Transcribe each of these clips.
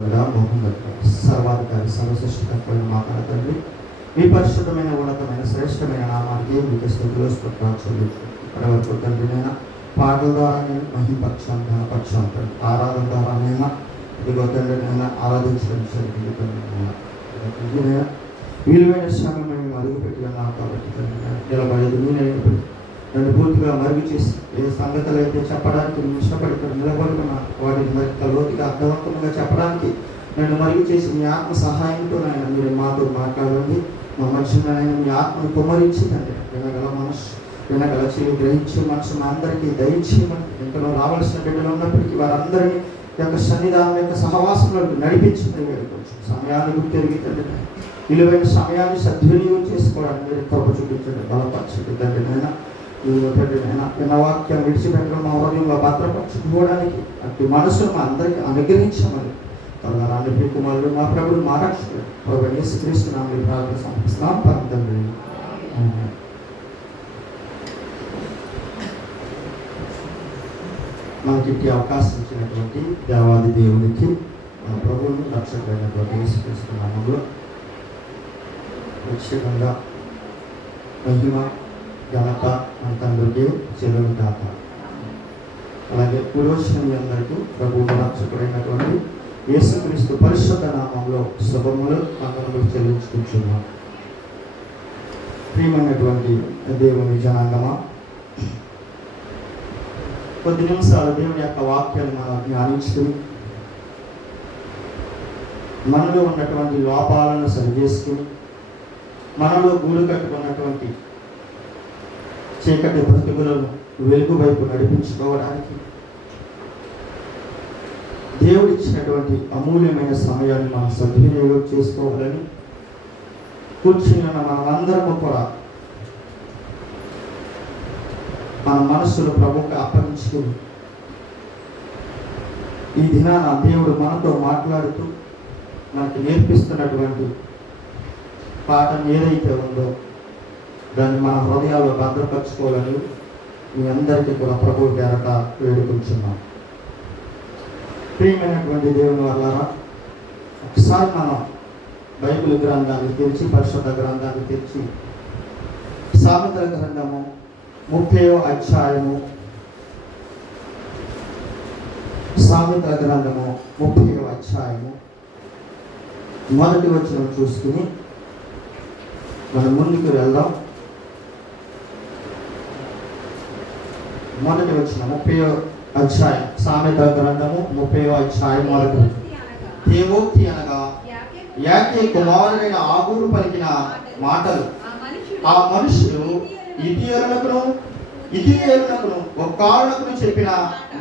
సర్వాధికారి సర్వసృష్టికర్తమైన మా కన్న తండ్రి, మీ పరిశుద్ధమైన ఉన్నతమైన శ్రేష్టమైన నామానికి మీకు స్తుతులు స్తోత్రాలు చెల్లించుకుంటున్నాను. ఇప్పటివరకు తండ్రి నేను పాటల ద్వారానే మహిమపరచాను, ఘనపరచాను తండ్రి. ఆరాధన ద్వారానైనా ఇదిగో తండ్రి నేను ఆరాధించడం జరిగింది తండ్రి. నేను విలువైన శ్రమ మేము అడుగుపెట్టి ఉన్నాను కాబట్టి తండ్రి నిలబడేది నేను నన్ను పూర్తిగా మరుగు చేసి ఏ సంగతులు అయితే చెప్పడానికి నేను ఇష్టపడి నిలబడుతున్నా వాటిని మరింత లోతుగా అర్థవంతంగా చెప్పడానికి నన్ను మరుగు చేసి మీ ఆత్మ సహాయంతో నాయన మీరు మాతో మాట్లాడండి. మా మనుషులను ఆయన మీ ఆత్మను కుమ్మరించిందండి. వినగల మనసు వినగల చెవి గ్రహించి మనసు మా అందరికీ దయచేయమని, ఇంట్లో రావాల్సిన బిడ్డలు ఉన్నప్పటికీ వారందరినీ యొక్క సన్నిధానం యొక్క సహవాసంలో నడిపించింది. కొంచెం సమయాన్ని గుర్తు తిరిగి విలువైన సమయాన్ని సద్వినియోగం చేసుకోవడానికి మీరు కృప చూపించండి, బలపరచండి తండ్రి. నైనా విన్న వాక్యం విడిచిపెట్టడం మా హృదయంలో భద్రపరచుకోవడానికి అట్టి మనసును మా అందరికీ అనుగ్రహించమని తొలగారాన్ని మీ కుమారుడు మా ప్రభుడు మా రక్షకుడు ప్రభు యేసుక్రీస్తు నామములో ప్రార్థన సమర్పిస్తున్నాం తండ్రి. మనకి అవకాశం ఇచ్చినటువంటి దేవాది దేవునికి మన ప్రభువును రక్షకుడైనటువంటి యేసుక్రీస్తు నామములో ప్రత్యేకంగా మహిమ ఘనత మన తండ్రికి చెల్లును కాక. అలాగే పురోషుని అందరికీ ప్రభువు రక్షకుడైనటువంటి యేసుక్రీస్తు పరిశుద్ధ నామంలో శుభములు వందనములు చెల్లించుకుంటున్నాం. ప్రియమైనటువంటి దేవుని జనాంగమా, కొద్ది నిమిషాలు దేవుని యొక్క వాక్యాన్ని మనం ధ్యానించుకుని మనలో ఉన్నటువంటి లోపాలను సరిచేసుకుని మనలో గూడు కట్టుకున్నటువంటి చీకటి బ్రతుకులను వెలుగు వైపు నడిపించుకోవడానికి దేవుడు ఇచ్చినటువంటి అమూల్యమైన సమయాన్ని మనం సద్వినియోగం చేసుకోవాలని కూర్చుని ఉన్న మనమందరము కూడా మన మనస్సును ప్రభువుకి అప్పగించుకుని ఈ దినాన దేవుడు మనతో మాట్లాడుతూ మనకు నేర్పిస్తున్నటువంటి పాఠం ఏదైతే ఉందో దాన్ని మన హృదయాల్లో భద్రపరచుకోవాలని మీ అందరికీ కూడా ప్రభువు పేరట వేడుకుంటున్నాం. ప్రియమైనటువంటి దేవుని వల్లారా, ఒకసారి మనం బైబిల్ గ్రంథాన్ని తెరిచి పరిశుద్ధ గ్రంథాన్ని తెరిచి సామెతల గ్రంథము 30వ అధ్యాయము సామెతల గ్రంథము 30వ అధ్యాయము మొదటి వచనం చూసుకుని మనం ముందుకు వెళ్దాం. మొదటి వచ్చిన 30వ అధ్యాయం సామెతల గ్రంథము 30వ అధ్యాయం మొదటి దేవోక్తి అనగా యాకే కుమారుడైన ఆగూరు పలికిన మాటలు. ఆ మనుషులు ఇతరులకును ఒక్కారునకును చెప్పిన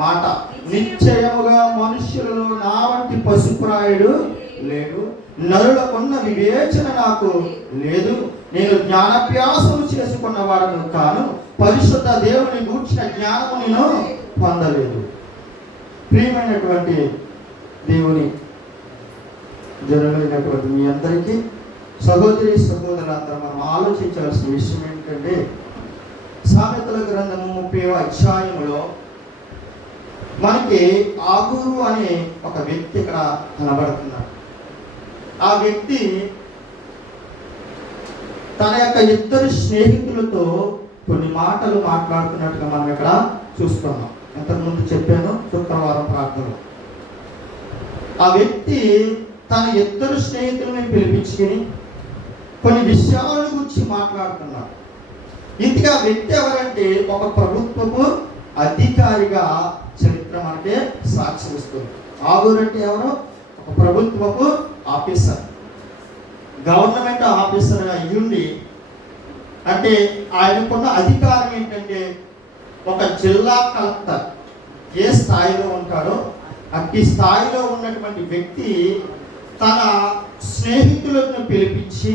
మాట. నిశ్చయముగా మనుషులలో నా వంటి పశుప్రాయుడు లేడు, నరులకున్న వివేచన నాకు లేదు. నేను జ్ఞానాభ్యాసము చేసుకున్న వాడను కాను, పరిశుద్ధ దేవుని గూర్చిన జ్ఞానము నేను పొందలేదు. ప్రియమైనటువంటి దేవుని జనులైనటువంటి మీ అందరికీ సహోదరి సహోదరులందరూ మనం ఆలోచించాల్సిన విషయం ఏంటంటే, సామెతల గ్రంథము 30వ అధ్యాయములో మనకి ఆగూరు అనే ఒక వ్యక్తి ఇక్కడ కనబడుతున్నాడు. ఆ వ్యక్తి తన యొక్క ఇద్దరు స్నేహితులతో కొన్ని మాటలు మాట్లాడుతున్నట్టుగా మనం ఇక్కడ చూస్తున్నాం. ఇంతకుముందు చెప్పాను శుక్రవారం ప్రార్థనలో. ఆ వ్యక్తి తన ఇద్దరు స్నేహితులని పిలిపించుకుని కొన్ని విషయాల గురించి మాట్లాడుతున్నాడు. ఇంతగా వ్యక్తి ఎవరంటే ఒక ప్రభుత్వపు అధికారిగా చరిత్ర మనకే సాక్ష్యం ఇస్తుంది. ఆగూరు అంటే ఎవరు? ఒక ప్రభుత్వపు ఆఫీసర్, గవర్నమెంట్ ఆఫీసర్గా అయ్యుండి, అంటే ఆయనకున్న అధికారం ఏంటంటే ఒక జిల్లా కలెక్టర్ ఏ స్థాయిలో ఉంటాడో అట్టి స్థాయిలో ఉన్నటువంటి వ్యక్తి తన స్నేహితులను పిలిపించి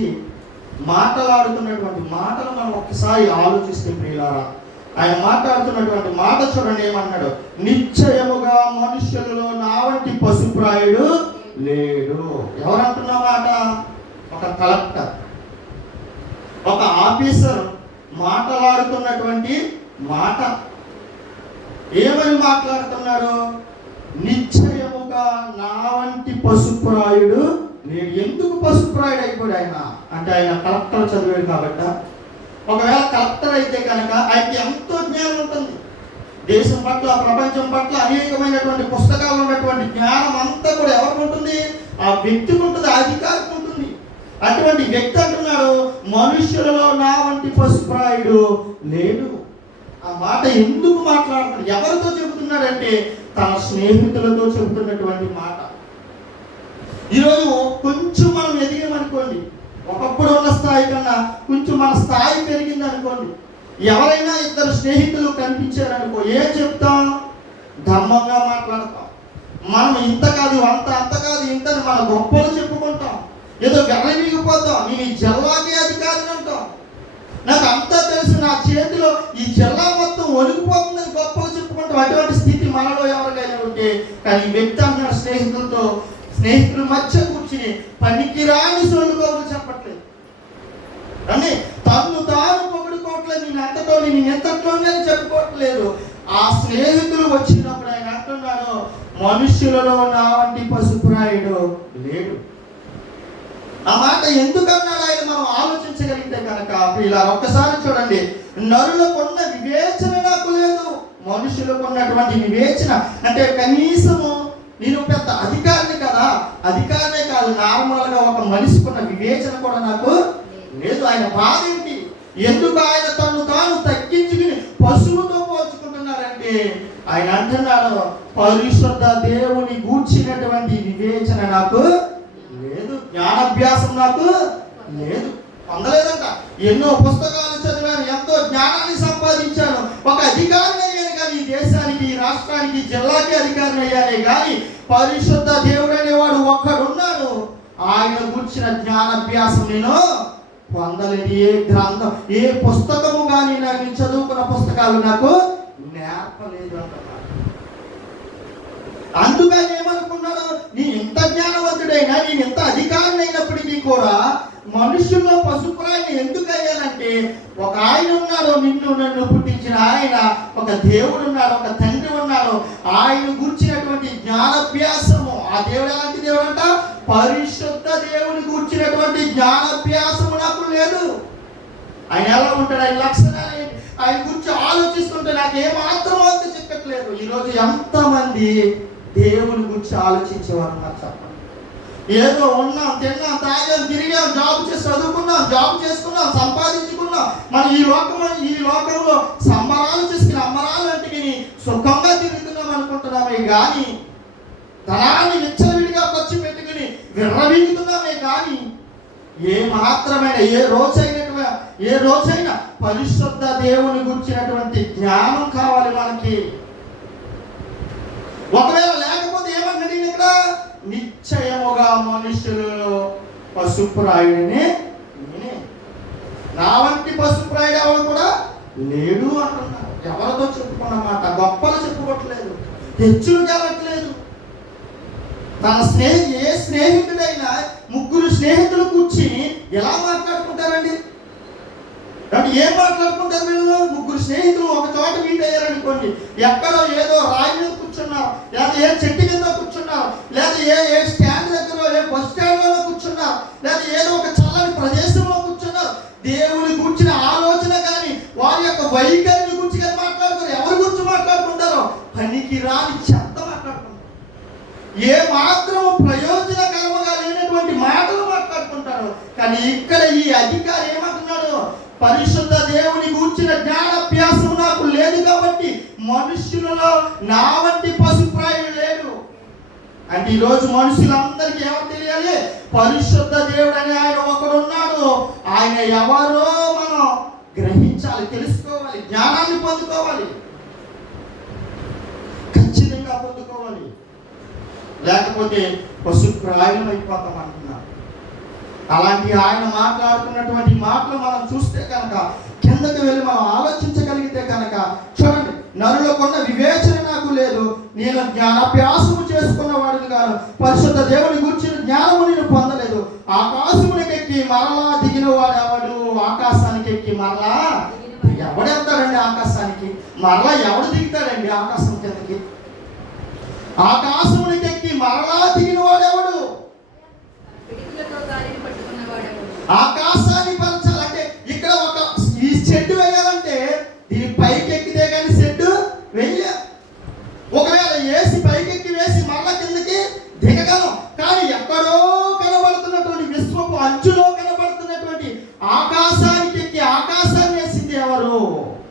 మాట్లాడుతున్నటువంటి మాటలు మనం ఒకసారి ఆలోచిస్తే ప్రియులారా, ఆయన మాట్లాడుతున్నటువంటి మాట చూడండి. ఏమన్నాడు? నిశ్చయముగా మనుషులలో నా వంటి పశుప్రాయుడు లేడు. ఎవరంటున్న మాట? ఒక కలెక్టర్, ఒక ఆఫీసర్ మాట్లాడుతున్నటువంటి మాట. ఏమని మాట్లాడుతున్నారు? నిశ్చయముగా నా వంటి పశుప్రాయుడు లేడు. ఎందుకు పశుప్రాయుడు అయిపోయాడు ఆయన అంటే, ఆయన కలెక్టర్ చదివాడు కాబట్టి. ఒకవేళ కలెక్టర్ అయితే కనుక ఆయనకి ఎంతో జ్ఞానం ఉంటుంది. దేశం పట్ల, ప్రపంచం పట్ల అనేకమైనటువంటి పుస్తకాలు ఉన్నటువంటి జ్ఞానం అంతా కూడా ఎవరికి ఉంటుంది? ఆ వ్యక్తికి ఉంటుంది, అధికారికి ఉంటుంది. అటువంటి వ్యక్తి అంటున్నాడు, మనుష్యులలో నా వంటి పశుప్రాయుడు లేడు. ఆ మాట ఎందుకు మాట్లాడుతున్నాడు? ఎవరితో చెబుతున్నాడంటే తన స్నేహితులతో చెబుతున్నటువంటి మాట. ఈరోజు కొంచెం మనం ఎదిగామనుకోండి, ఒకప్పుడు ఉన్న స్థాయి కన్నా కొంచెం మన స్థాయి పెరిగింది అనుకోండి, ఎవరైనా ఇద్దరు స్నేహితులు కనిపించారనుకో, ఏం చెప్తాం? ధర్మంగా మాట్లాడతాం. మనం ఇంత కాదు, అంత కాదు, ఇంతని మన గొప్పలు చెప్పుకుంటాం. ఏదో వెర్రమిగిపోతాం, నేను ఈ జిల్లాకే అధికారిని అంటాం. నాకు అంతా తెలుసు, నా చేతిలో ఈ జిల్లా మొత్తం వణికిపోతుందని గొప్పలు చెప్పుకుంటాం. అటువంటి స్థితి మనలో ఎవరికైనా ఉంటే, కానీ ఈ వ్యక్తి అంటున్నాడు స్నేహితుల మధ్య కూర్చుని పనికిరాని సోళ్ళు కబుర్లు చెప్పట్లేదు అని తను తాను పొగుడుకోవట్లేదు. నేను ఎంతటో నేను ఎంతట్లోనే చెప్పుకోవట్లేదు. ఆ స్నేహితులు వచ్చినప్పుడు ఆయన అంటున్నాడు, మనుష్యులలో నా వంటి పశుప్రాయుడు లేడు. ఆ మాట ఎందుకన్నాడు ఆయన మనం ఆలోచించగలిగితే కనుక ఇలా ఒక్కసారి చూడండి. నరులకున్న వివేచన నాకు లేదు. మనుషులకు ఉన్నటువంటి వివేచన అంటే కనీసము నేను పెద్ద అధికారిని కదా, అధికారినే కాదు, నార్మల్గా ఒక మనిషికున్న వివేచన కూడా నాకు లేదు. ఆయన బాధ ఏంటి? ఎందుకు ఆయన తను తాను తగ్గించుకుని పశువుతో పోల్చుకుంటున్నారంటే ఆయన అంటున్నాడు, పరిశుద్ధ దేవుని గూర్చినటువంటి వివేచన నాకు లేదు, జ్ఞానాభ్యాసం నాకు లేదు, పొందలేదంట. ఎన్నో పుస్తకాలు చదివాను, ఎంతో జ్ఞానాన్ని సంపాదించాను, ఒక అధికారిని అయ్యాను కానీ ఈ దేశానికి, ఈ రాష్ట్రానికి, జిల్లాకి అధికారిని అయ్యానే కానీ పరిశుద్ధ దేవుడు అనేవాడు ఒక్కడున్నాడు, ఆయన గురించిన జ్ఞానాభ్యాసం నేను పొందలేదు. ఏ గ్రంథం, ఏ పుస్తకము కానీ నాకు చదువుకున్న పుస్తకాలు నాకు నేర్పలేదు అంటున్నాడు. అందుకని ఏమనుకున్నాడు, నీ ఎంత జ్ఞానవంతుడైనా, నేను ఎంత అధికారిని అయినప్పటికీ కూడా మనుషుల్లో పశుప్రాయిని ఎందుకు అయ్యానంటే, ఒక ఆయన ఉన్నాడు, నన్ను పుట్టించిన ఆయన, ఒక దేవుడు ఉన్నాడు, ఒక తండ్రి ఉన్నాడు, ఆయన గురించినటువంటి జ్ఞానాభ్యాసము. ఆ దేవుడు ఎలాంటి దేవుడు అంట? పరిశుద్ధ దేవుని గురించినటువంటి జ్ఞానాభ్యాసము నాకు లేదు. ఆయన ఎలా ఉంటాడు, ఆయన లక్షణాలు, ఆయన గురించి ఆలోచిస్తుంటే నాకు ఏమాత్రం అంత చిక్కట్లేదు. ఈరోజు ఎంతమంది దేవుని గురించి ఆలోచించేవారు నాకు చెప్పండి. ఏదో ఉన్నాం, తిన్నాం, తాగాం, తిరిగాం, జాబ్ చేసి చదువుకున్నాం, జాబ్ చేసుకున్నాం, సంపాదించుకున్నాం, మనం ఈ లోకంలో సంబరాలు చేసుకుని అమ్మరాలు అంటే సుఖంగా తిరుగుతున్నాం అనుకుంటున్నామే కానీ, ధనాన్ని విచ్చలవిడిగా ఖర్చు పెట్టుకుని విర్రవీగుతున్నామే కానీ ఏ మాత్రమైన ఏ రోజైనా పరిశుద్ధ దేవుని గురించినటువంటి జ్ఞానం కావాలి మనకి. ఒకవేళ లేకపోతే ఏమన్నాడు ఇక్కడ? నిశ్చయముగా మనుషులలో పశుప్రాయుడిని నేనే, నా వంటి పశుప్రాయుడు ఎవరు కూడా లేడు అంటున్నారు. ఎవరితో చెప్పుకున్నమాట? గొప్పలు చెప్పుకోవట్లేదు, హెచ్చులు కావట్లేదు. తన ఏ స్నేహితుడైనా ముగ్గురు స్నేహితులు కూర్చుని ఎలా మాట్లాడుకుంటారండి? కాబట్టి ఏం మాట్లాడుకుంటారు వీళ్ళు? ముగ్గురు స్నేహితులు ఒక చోట మీట్ అయ్యారనుకోండి, ఎక్కడో ఏదో రాయి మీద కూర్చున్నారు, లేదా ఏ చెట్టు కింద కూర్చున్నారు, లేదా ఏ స్టాండ్ దగ్గర, ఏ బస్ స్టాండ్ లో కూర్చున్నారు, లేదా ఏదో ఒక చల్లని ప్రదేశంలో కూర్చున్నారు. దేవుని గురించిన ఆలోచన కానీ, వారి యొక్క వైఖరిని గురించి కానీ మాట్లాడుతారు. ఎవరి గురించి మాట్లాడుకుంటారో పనికి రాని చెత్త మాట్లాడుకుంటారు. ఏ మాత్రం ప్రయోజనకరముగా లేనటువంటి మాటలు మాట్లాడుకుంటారు. కానీ ఇక్కడ ఈ అధికారి ఏమంటున్నాడు? పరిశుద్ధ దేవుని గూర్చిన జ్ఞానాభ్యాసం నాకు లేదు కాబట్టి మనుష్యులలో నా వంటి పశుప్రాయుడు లేడు అంటే ఈరోజు మనుషులందరికీ ఎవరు తెలియాలి? పరిశుద్ధ దేవుడు అని ఆయన ఒకడు ఉన్నాడు. ఆయన ఎవరో మనం గ్రహించాలి, తెలుసుకోవాలి, జ్ఞానాన్ని పొందుకోవాలి, ఖచ్చితంగా పొందుకోవాలి. లేకపోతే పశుప్రాయులం అయిపోతాం అంటున్నారు. అలాంటి ఆయన మాట్లాడుతున్నటువంటి మాటలు మనం చూస్తే కనుక, కిందకి వెళ్ళి మనం ఆలోచించగలిగితే కనుక, చూడండి, నరులకున్న వివేచన నాకు లేదు, నేను జ్ఞానాభ్యాసము చేసుకున్న వాడిని కాను, పరిశుద్ధ దేవుని గురించిన జ్ఞానము నేను పొందలేదు, ఆకాశమునికి ఎక్కి మరలా దిగిన వాడు ఎవడు? ఆకాశానికి ఎక్కి మరలా ఎవడెళ్తాడండి? ఆకాశానికి మరలా ఎవడు దిగుతాడండి? ఆకాశం కిందకి ఆకాశమునికి ఎక్కి మరలా దిగిన వాడు ఎవడు? ఎక్కడో కనబడుతున్నటువంటి విశ్వపు అంచులో కనబడుతున్నటువంటి ఆకాశానికి ఎక్కి ఆకాశాన్ని వేసింది ఎవరు?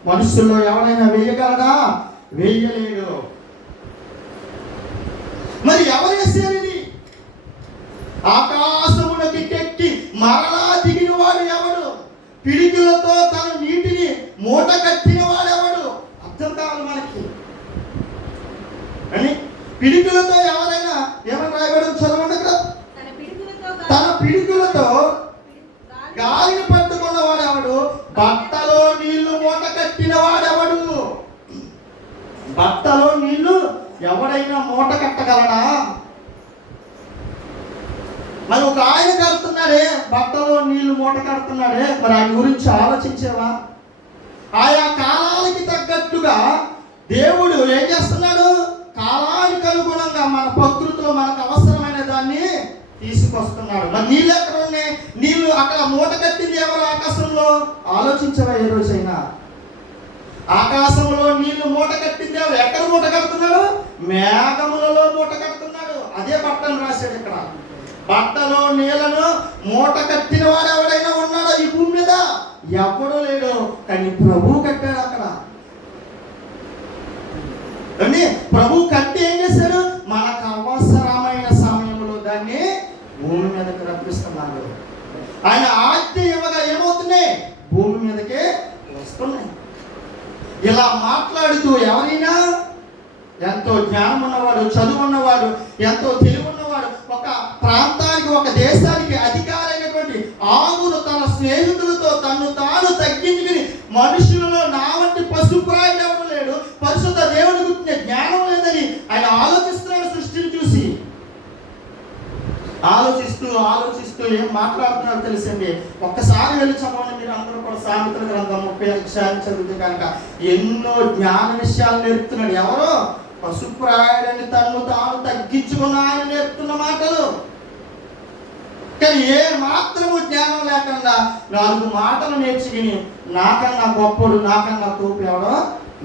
మనుషుల్లో ఎవరైనా వేయగలడా? వేయలేడు. మరి ఎవరు వేసారు ఇది? ఆకాశమునకి ఎక్కి మరలా దిగిన వాడు ఎవడు? పిడికిలతో తన నీటిని మూట కట్టిన వాడెవడు? అర్థం కావాలి మనకి. అని పిడికిలతో ఎవరైనా ఏమని రాయబడి చదవండి కదా. తన పిడికిలతో గాలిని పట్టుకున్న వాడెవడు? బట్టలో నీళ్లు మూట కట్టిన వాడెవడు? బట్టలో నీళ్లు ఎవడైనా మూట కట్టగలడా? మరి ఒక ఆయన కడుతున్నాడే, బట్టలో నీళ్లు మూట కడుతున్నాడే, మరి ఆయన గురించి ఆలోచించేవా? ఆయా కాలాలకి తగ్గట్టుగా దేవుడు ఏం చేస్తున్నాడు? కాలానికి అనుగుణంగా మన ప్రకృతిలో మనకు అవసరమైన దాన్ని తీసుకొస్తున్నాడు. మరి నీళ్ళు ఎక్కడ ఉన్నాయి? నీళ్లు అక్కడ మూట కట్టింది ఎవరు? ఆకాశంలో. ఆలోచించవా ఏ రోజైనా? ఆకాశంలో నీళ్లు మూట కట్టింది ఎవరు? ఎక్కడ మూట కడుతున్నాడు? మేఘములలో మూట కడుతున్నాడు. అదే బట్టలు రాశాడు ఇక్కడ. బట్టలో నీళ్లను మూట కట్టిన వాడు ఎవడైనా ఉన్నాడో ఈ భూమి మీద? ఎవడో లేడు. కానీ ప్రభు కట్టాడు అక్కడ. ప్రభు కట్టి ఏం చేశాడు? మనకు అవసరమైన సమయంలో దాన్ని భూమి మీదకి రప్పిస్తున్నాడు. ఆయన ఆజ్ఞ ఇవ్వగా ఏమవుతున్నాయి? భూమి మీదకే వస్తున్నాయి. ఇలా మాట్లాడుతూ ఎవరైనా ఎంతో జ్ఞానం ఉన్నవాడు, చదువు ఉన్నవాడు, ఎంతో తెలివి ఉన్నవాడు, ఒక ప్రాంతానికి ఒక దేశానికి అధికారైనటువంటి ఆగురు తన స్నేహితులతో తను తాను తగ్గించుకుని మనుషులలో నా వంటి పశుప్రాయుడు ఎవరు లేడు, పరిశుద్ధ దేవుని గురించిన జ్ఞానం లేదని ఆయన ఆలోచిస్తున్నాడు. సృష్టిని చూసి ఆలోచిస్తూ ఏం మాట్లాడుతున్నారో తెలిసింది. ఒక్కసారి వెళ్ళి చదవండి మీరు అందరూ కూడా. సామెతల గ్రంథం 35 చదివితే కనుక ఎన్నో జ్ఞాన విషయాలు నేర్పుతున్నాడు. ఎవరో పశుప్రాయుడని తను తాను తగ్గించుకున్న ఆయన నేర్పుతున్న మాటలు. కానీ ఏ మాత్రము జ్ఞానం లేకుండా 4 మాటలు నేర్చుకుని నాకన్నా గొప్పడు, నాకన్నా తోపు ఎవడో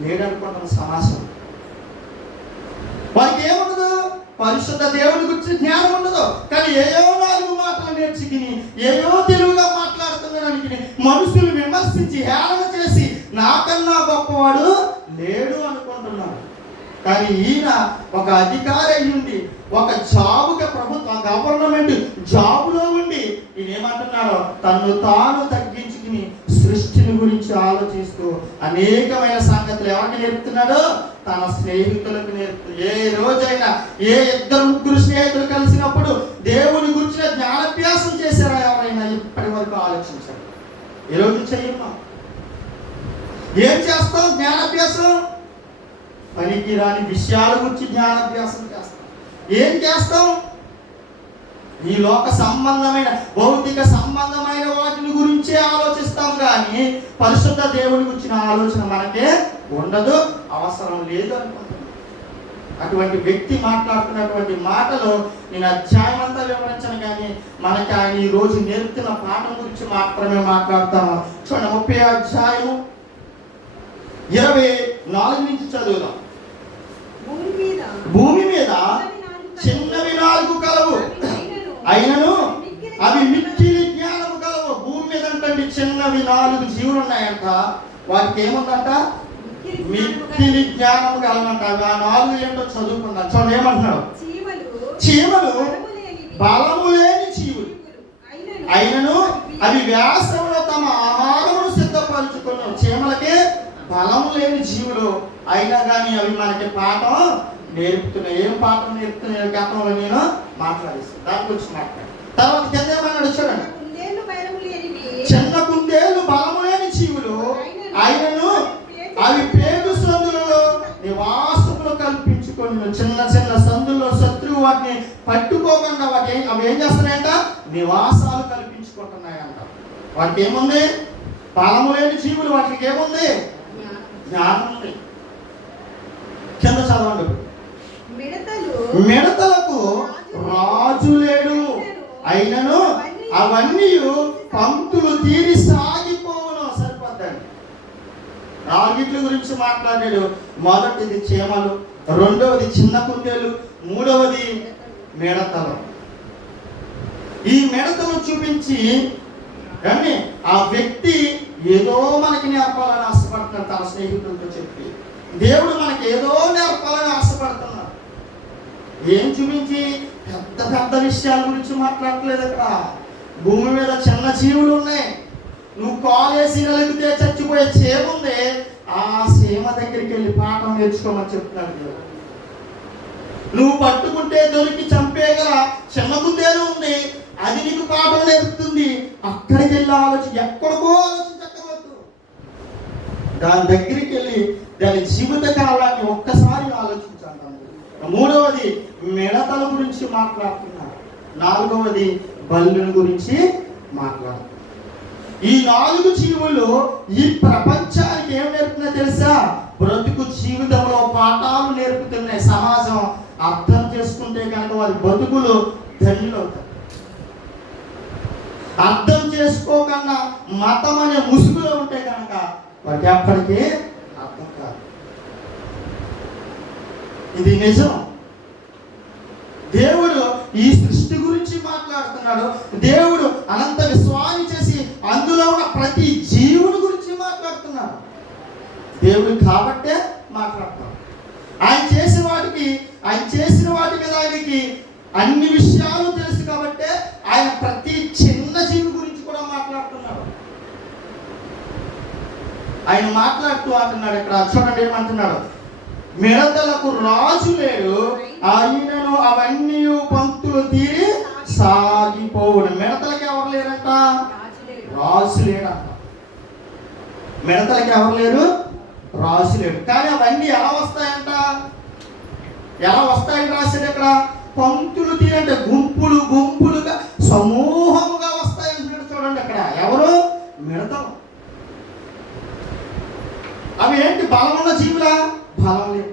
లేడనుకుంటున్న సమాజం. వారికి ఏముండదు? పరిశుద్ధ దేవుని గురించి జ్ఞానం ఉండదు. కానీ ఏయో 4 మాటలు నేర్చుకుని ఏయో తెలుగుగా మాట్లాడుతున్నాడానికి మనుషులు విమర్శించి హేళన చేసి నాకన్నా గొప్పవాడు లేడు అనుకుంటున్నాడు. కానీ ఈయన ఒక అధికారి అయ్యుండి, ఒక జాబుగా ప్రభుత్వ గవర్నమెంట్ జాబులో ఉండి ఈయన ఏమంటున్నాడో తను తాను తగ్గించుకుని సృష్టిని గురించి ఆలోచిస్తూ అనేకమైన సంగతులు ఎవరికి నేర్పుతున్నాడో? తన స్నేహితులకు నేర్పుతూ. ఏ రోజైనా ఏ 2-3 స్నేహితులు కలిసినప్పుడు దేవుని గురించిన జ్ఞానాభ్యాసం చేశారా ఎవరైనా? ఇప్పటి వరకు ఆలోచించారు. ఏ రోజు చెయ్యమ్మా? ఏం చేస్తాం జ్ఞానాభ్యాసం? పనికిరాని విషయాల గురించి జ్ఞానాభ్యాసం చేస్తాం. ఏం చేస్తాం? ఈ లోక సంబంధమైన భౌతిక సంబంధమైన వాటిని గురించే ఆలోచిస్తాం. కానీ పరిశుద్ధ దేవుని గురించిన ఆలోచన మనకే ఉండదు, అవసరం లేదు అనుకుంటున్నాం. అటువంటి వ్యక్తి మాట్లాడుతున్నటువంటి మాటలు నేను అధ్యాయం అంతా వివరించను, కానీ మనకి ఆయన ఈ రోజు నేర్పుతున్న పాఠం గురించి మాత్రమే మాట్లాడతాను. చూడండి 30వ అధ్యాయం 24 నుంచి చదువుదాం. భూమి మీద చిన్నవి 4 కలవు, అయినను అవి మిక్కిలి జ్ఞానము కలవు. భూమి మీద అంటే చిన్నవి 4 జీవులు ఉన్నాయంట. వాటికి ఏముందంట? మిక్కిలి జ్ఞానము కలవంట. అవి ఆ 4 ఏంటో చదువుకున్నాను. చూడండి ఏమంటున్నాడు? చీమలు బలము లేని జీవులు, అయినను అవి వ్యాసంలో తమ ఆహారమును సిద్ధపరచుకున్నావు. చీమలకి బలము లేని జీవులు, అయినా కానీ అవి మనకి పాఠం నేర్పుతున్నాయి. ఏం పాఠం నేర్పుతున్నాయి? గతంలో నేను మాట్లాడిస్తాను, దాని గురించి మాట్లాడు. తర్వాత కింద ఏమన్నాడు చూడండి. చిన్న కుందేలు బలము లేని జీవులు, అయినను అవి పేగు సందులలో నివాసములు కల్పించుకొని చిన్న చిన్న సందుల్లో శత్రువు వాటిని పట్టుకోకుండా అవి ఏం చేస్తున్నాయంట? నివాసాలు కల్పించుకుంటున్నాయంట. వాటికి ఏముంది? బలము లేని జీవులు, వాటికి ఏముంది? జ్ఞానం ఉంది. కింద చదవండి. మిడతలకు రాజు లేడు, అయినను అవన్నీ పంక్తులు తీరి సాగిపోవును. సరిపోద్దండి. 4 గురించి మాట్లాడాడు. మొదటిది చీమలు, రెండవది చిన్న కుందేలు, మూడవది మిడతలు. ఈ మిడతను చూపించి కానీ ఆ వ్యక్తి ఏదో మనకి నేర్పాలని ఆశపడుతున్నాడు తన స్నేహితులతో చెప్పి. దేవుడు మనకి ఏదో నేర్పాలని ఆశపడుతున్నాడు. ఏం చూపించి? పెద్ద పెద్ద విషయాల గురించి మాట్లాడట్లేదు. అక్కడ భూమి మీద చిన్న జీవులు ఉన్నాయి. నువ్వు కాలేసి నలిగితే చచ్చిపోయే చీమ ఉంది, ఆ చీమ దగ్గరికి వెళ్ళి పాఠం నేర్చుకోమని చెప్తున్నాడు దేవుడు. నువ్వు పట్టుకుంటే దొరికి చంపేగల చిన్న గుండెలు ఉంది, అది నీకు పాఠం నేర్పుతుంది. అక్కడికి వెళ్ళి ఎక్కడికో ఆలోచించక్కర్లేదు. దాని దగ్గరికి వెళ్ళి దాని జీవిత కాలాన్ని ఒక్కసారి ఆలోచించాను. మూడవది మిడతల గురించి మాట్లాడుతున్నారు. నాలుగవది బల్లుల గురించి మాట్లాడుతున్నారు. ఈ 4 జీవులు ఈ ప్రపంచానికి ఏం నేర్పుతుందో తెలుసా? బ్రతుకు జీవితంలో పాఠాలు నేర్పుతున్నాయి. సమాజం అర్థం చేసుకుంటే కనుక వారి బతుకులు ధన్యులవుతాయి. అర్థం చేసుకోకుండా మతం అనే ముసుగులో ఉంటే కనుక వారికి ఎప్పటికీ అర్థం కాదు. ఇది నిజం. దేవుడు ఈ సృష్టి గురించి మాట్లాడుతున్నాడు. దేవుడు అనంత విశ్వాన్ని చేసి అందులో ఉన్న ప్రతి జీవుని గురించి మాట్లాడుతున్నాడు. దేవుడు కాబట్టే మాట్లాడతాడు. ఆయన చేసిన వాటి మీద ఆయనకి అన్ని విషయాలు తెలుసు కాబట్టే ఆయన ప్రతి చిన్న జీవి గురించి కూడా మాట్లాడుతున్నాడు. ఆయన మాట్లాడుతూ అంటున్నాడు. ఇక్కడ చూడండి ఏమంటున్నాడు? మిడతలకు రాజు లేడు, ఆయనను అవన్నీ పంక్తులు తీరి సాగిపోవుడు. మిడతలకి ఎవరు లేరంట? రాజు లేడంట. మిడతలకి ఎవరు లేరు? రాజు లేడు. కానీ అవన్నీ ఎలా వస్తాయంట? ఎలా వస్తాయని రాశాడు ఇక్కడ? పంక్తులు తీరంటే గుంపులు గుంపులుగా సమూహముగా వస్తాయంటున్నాడు. చూడండి అక్కడ ఎవరు? మిడతలు. అవి ఏంటి? బలమున్న జీవులా? బలం లేదు.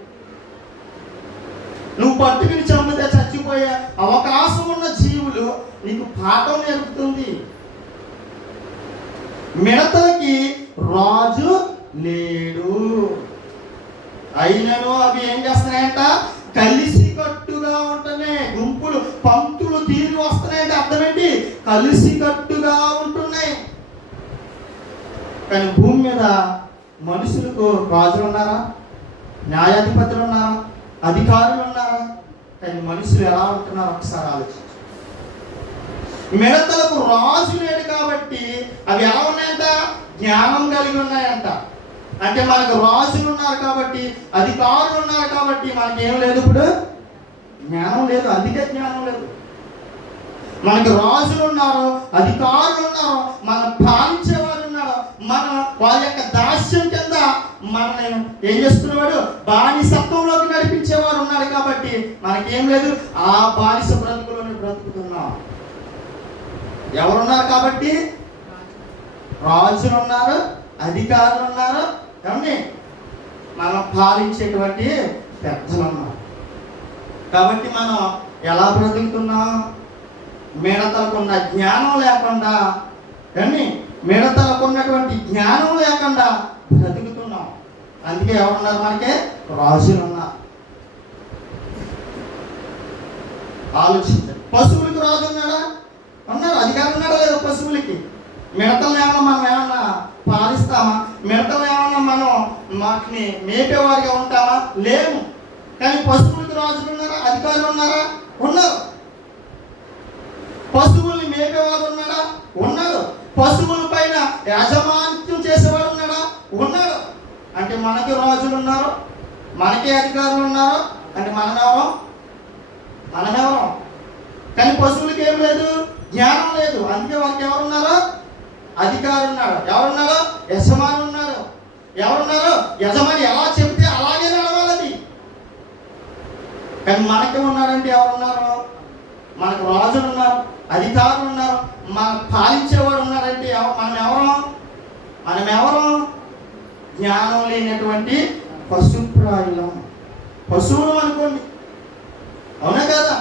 నువ్వు పట్టుకుని చంపితే చచ్చిపోయే అవకాశం ఉన్న జీవులు నీకు పాఠం నేర్పుతుంది. మిడతలకి రాజు లేడు, అయినను అవి ఏం చేస్తున్నాయంట? కలిసి కట్టుగా ఉంటున్నాయి. గుంపులు పంక్తులు తీరి వస్తున్నాయంటే అర్థం ఏంటి? కలిసి కట్టుగా ఉంటున్నాయి. కానీ భూమి మీద మనుషులకు రాజులు ఉన్నారా? న్యాయాధిపతులు ఉన్నారా? అధికారులు ఉన్నారా? కానీ మనుషులు ఎలా ఉంటున్నారు ఒకసారి ఆలోచించు. మిడతలకు రాజు లేడు కాబట్టి అవి ఎలా ఉన్నాయంట? జ్ఞానం కలిగి ఉన్నాయంట. అంటే మనకు రాజులు ఉన్నారు కాబట్టి, అధికారులు ఉన్నారు కాబట్టి మనకి ఏం లేదు? ఇప్పుడు జ్ఞానం లేదు. అందుకే జ్ఞానం లేదు. మనకు రాజులు ఉన్నారు, అధికారులు ఉన్నారు, మనం పాలించేవారు ఉన్నారు, మన వారి యొక్క దాస్యం కింద మనల్ని ఏం చేస్తున్నవాడు? బానిసత్వంలోకి నడిపించేవారు ఉన్నారు కాబట్టి మనకేం లేదు. ఆ బానిస బ్రతుకులోనే బ్రతుకుతున్నాం. ఎవరున్నారు కాబట్టి? రాజులు ఉన్నారు, అధికారులు ఉన్నారు, కాబట్టి మనం పాలించేటువంటి పెద్దలు ఉన్నారు. కాబట్టి మనం ఎలా బ్రతుకుతున్నాం? మిడతలకున్న జ్ఞానం లేకుండా, కానీ మిడతలకున్నటువంటి జ్ఞానం లేకుండా బ్రతుకుతున్నాం. అందుకే ఎవరున్నారు? మనకే రాజులు ఉన్నారు. ఆలోచించండి. పశువులకు రాజు ఉన్నాడా? ఉన్నారు. అధికారం ఉన్నాడా లేదా పశువులకి? మిడతలను ఏమన్నా మనం ఏమన్నా పాలిస్తామా? మిడతలు ఏమన్నా మనం వాటిని మేపేవారిగా ఉంటామా? లేము. కానీ పశువులకు రాజులు ఉన్నారా? అధికారులు ఉన్నారా? ఉన్నారు. పశువుల్ని మేపేవాడు ఉన్నాడా? ఉన్నాడు. పశువుల పైన యాజమాన్యం చేసేవాడు ఉన్నాడా? ఉన్నాడు. అంటే మనకి రాజులు ఉన్నారు, మనకే అధికారులు ఉన్నారు. అంటే మనమెవరం? కానీ పశువులకి ఏం లేదు? జ్ఞానం లేదు. అందుకే వాళ్ళకి ఎవరున్నారు? అధికారులు ఉన్నారు. ఎవరున్నారు? యజమాని ఉన్నారు. ఎవరున్నారు? యజమాని ఎలా చెబితే అలాగే నడవాలని. కానీ మనకే ఉన్నారంటే ఎవరున్నారు? మనకు రాజులు ఉన్నారు, అధికారులు ఉన్నారు, మన పాలించేవాడు ఉన్నారంటే మనం ఎవరు? జ్ఞానం లేనటువంటి పశుప్రాయులం, పశువులు అనుకోండి. అవునా కదా?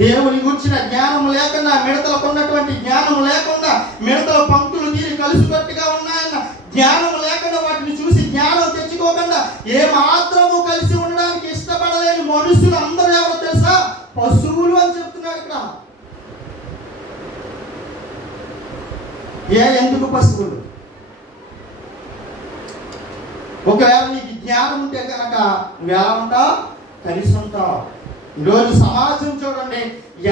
దేవుని గురించిన జ్ఞానం లేకుండా, మిడతలకు ఉన్నటువంటి జ్ఞానం లేకుండా, మిడతల పంక్తులు తీరి కలుసుకట్టుగా ఉన్నాయన్న జ్ఞానం లేకుండా, వాటిని చూసి జ్ఞానం తెచ్చుకోకుండా ఏ మాత్రము కలిసి ఉండడానికి ఇష్టపడలేని మనుషులు అందరూ ఎవరో తెలుసా? పశువులు అని చెప్తున్నాడు ఇక్కడ. ఎందుకు పశువులు? ఒకవేళ నీకు జ్ఞానం ఉంటే కనుక నువ్వు ఎలా ఉంటావు? కలిసి ఉంటావు. ఈరోజు సమాజం చూడండి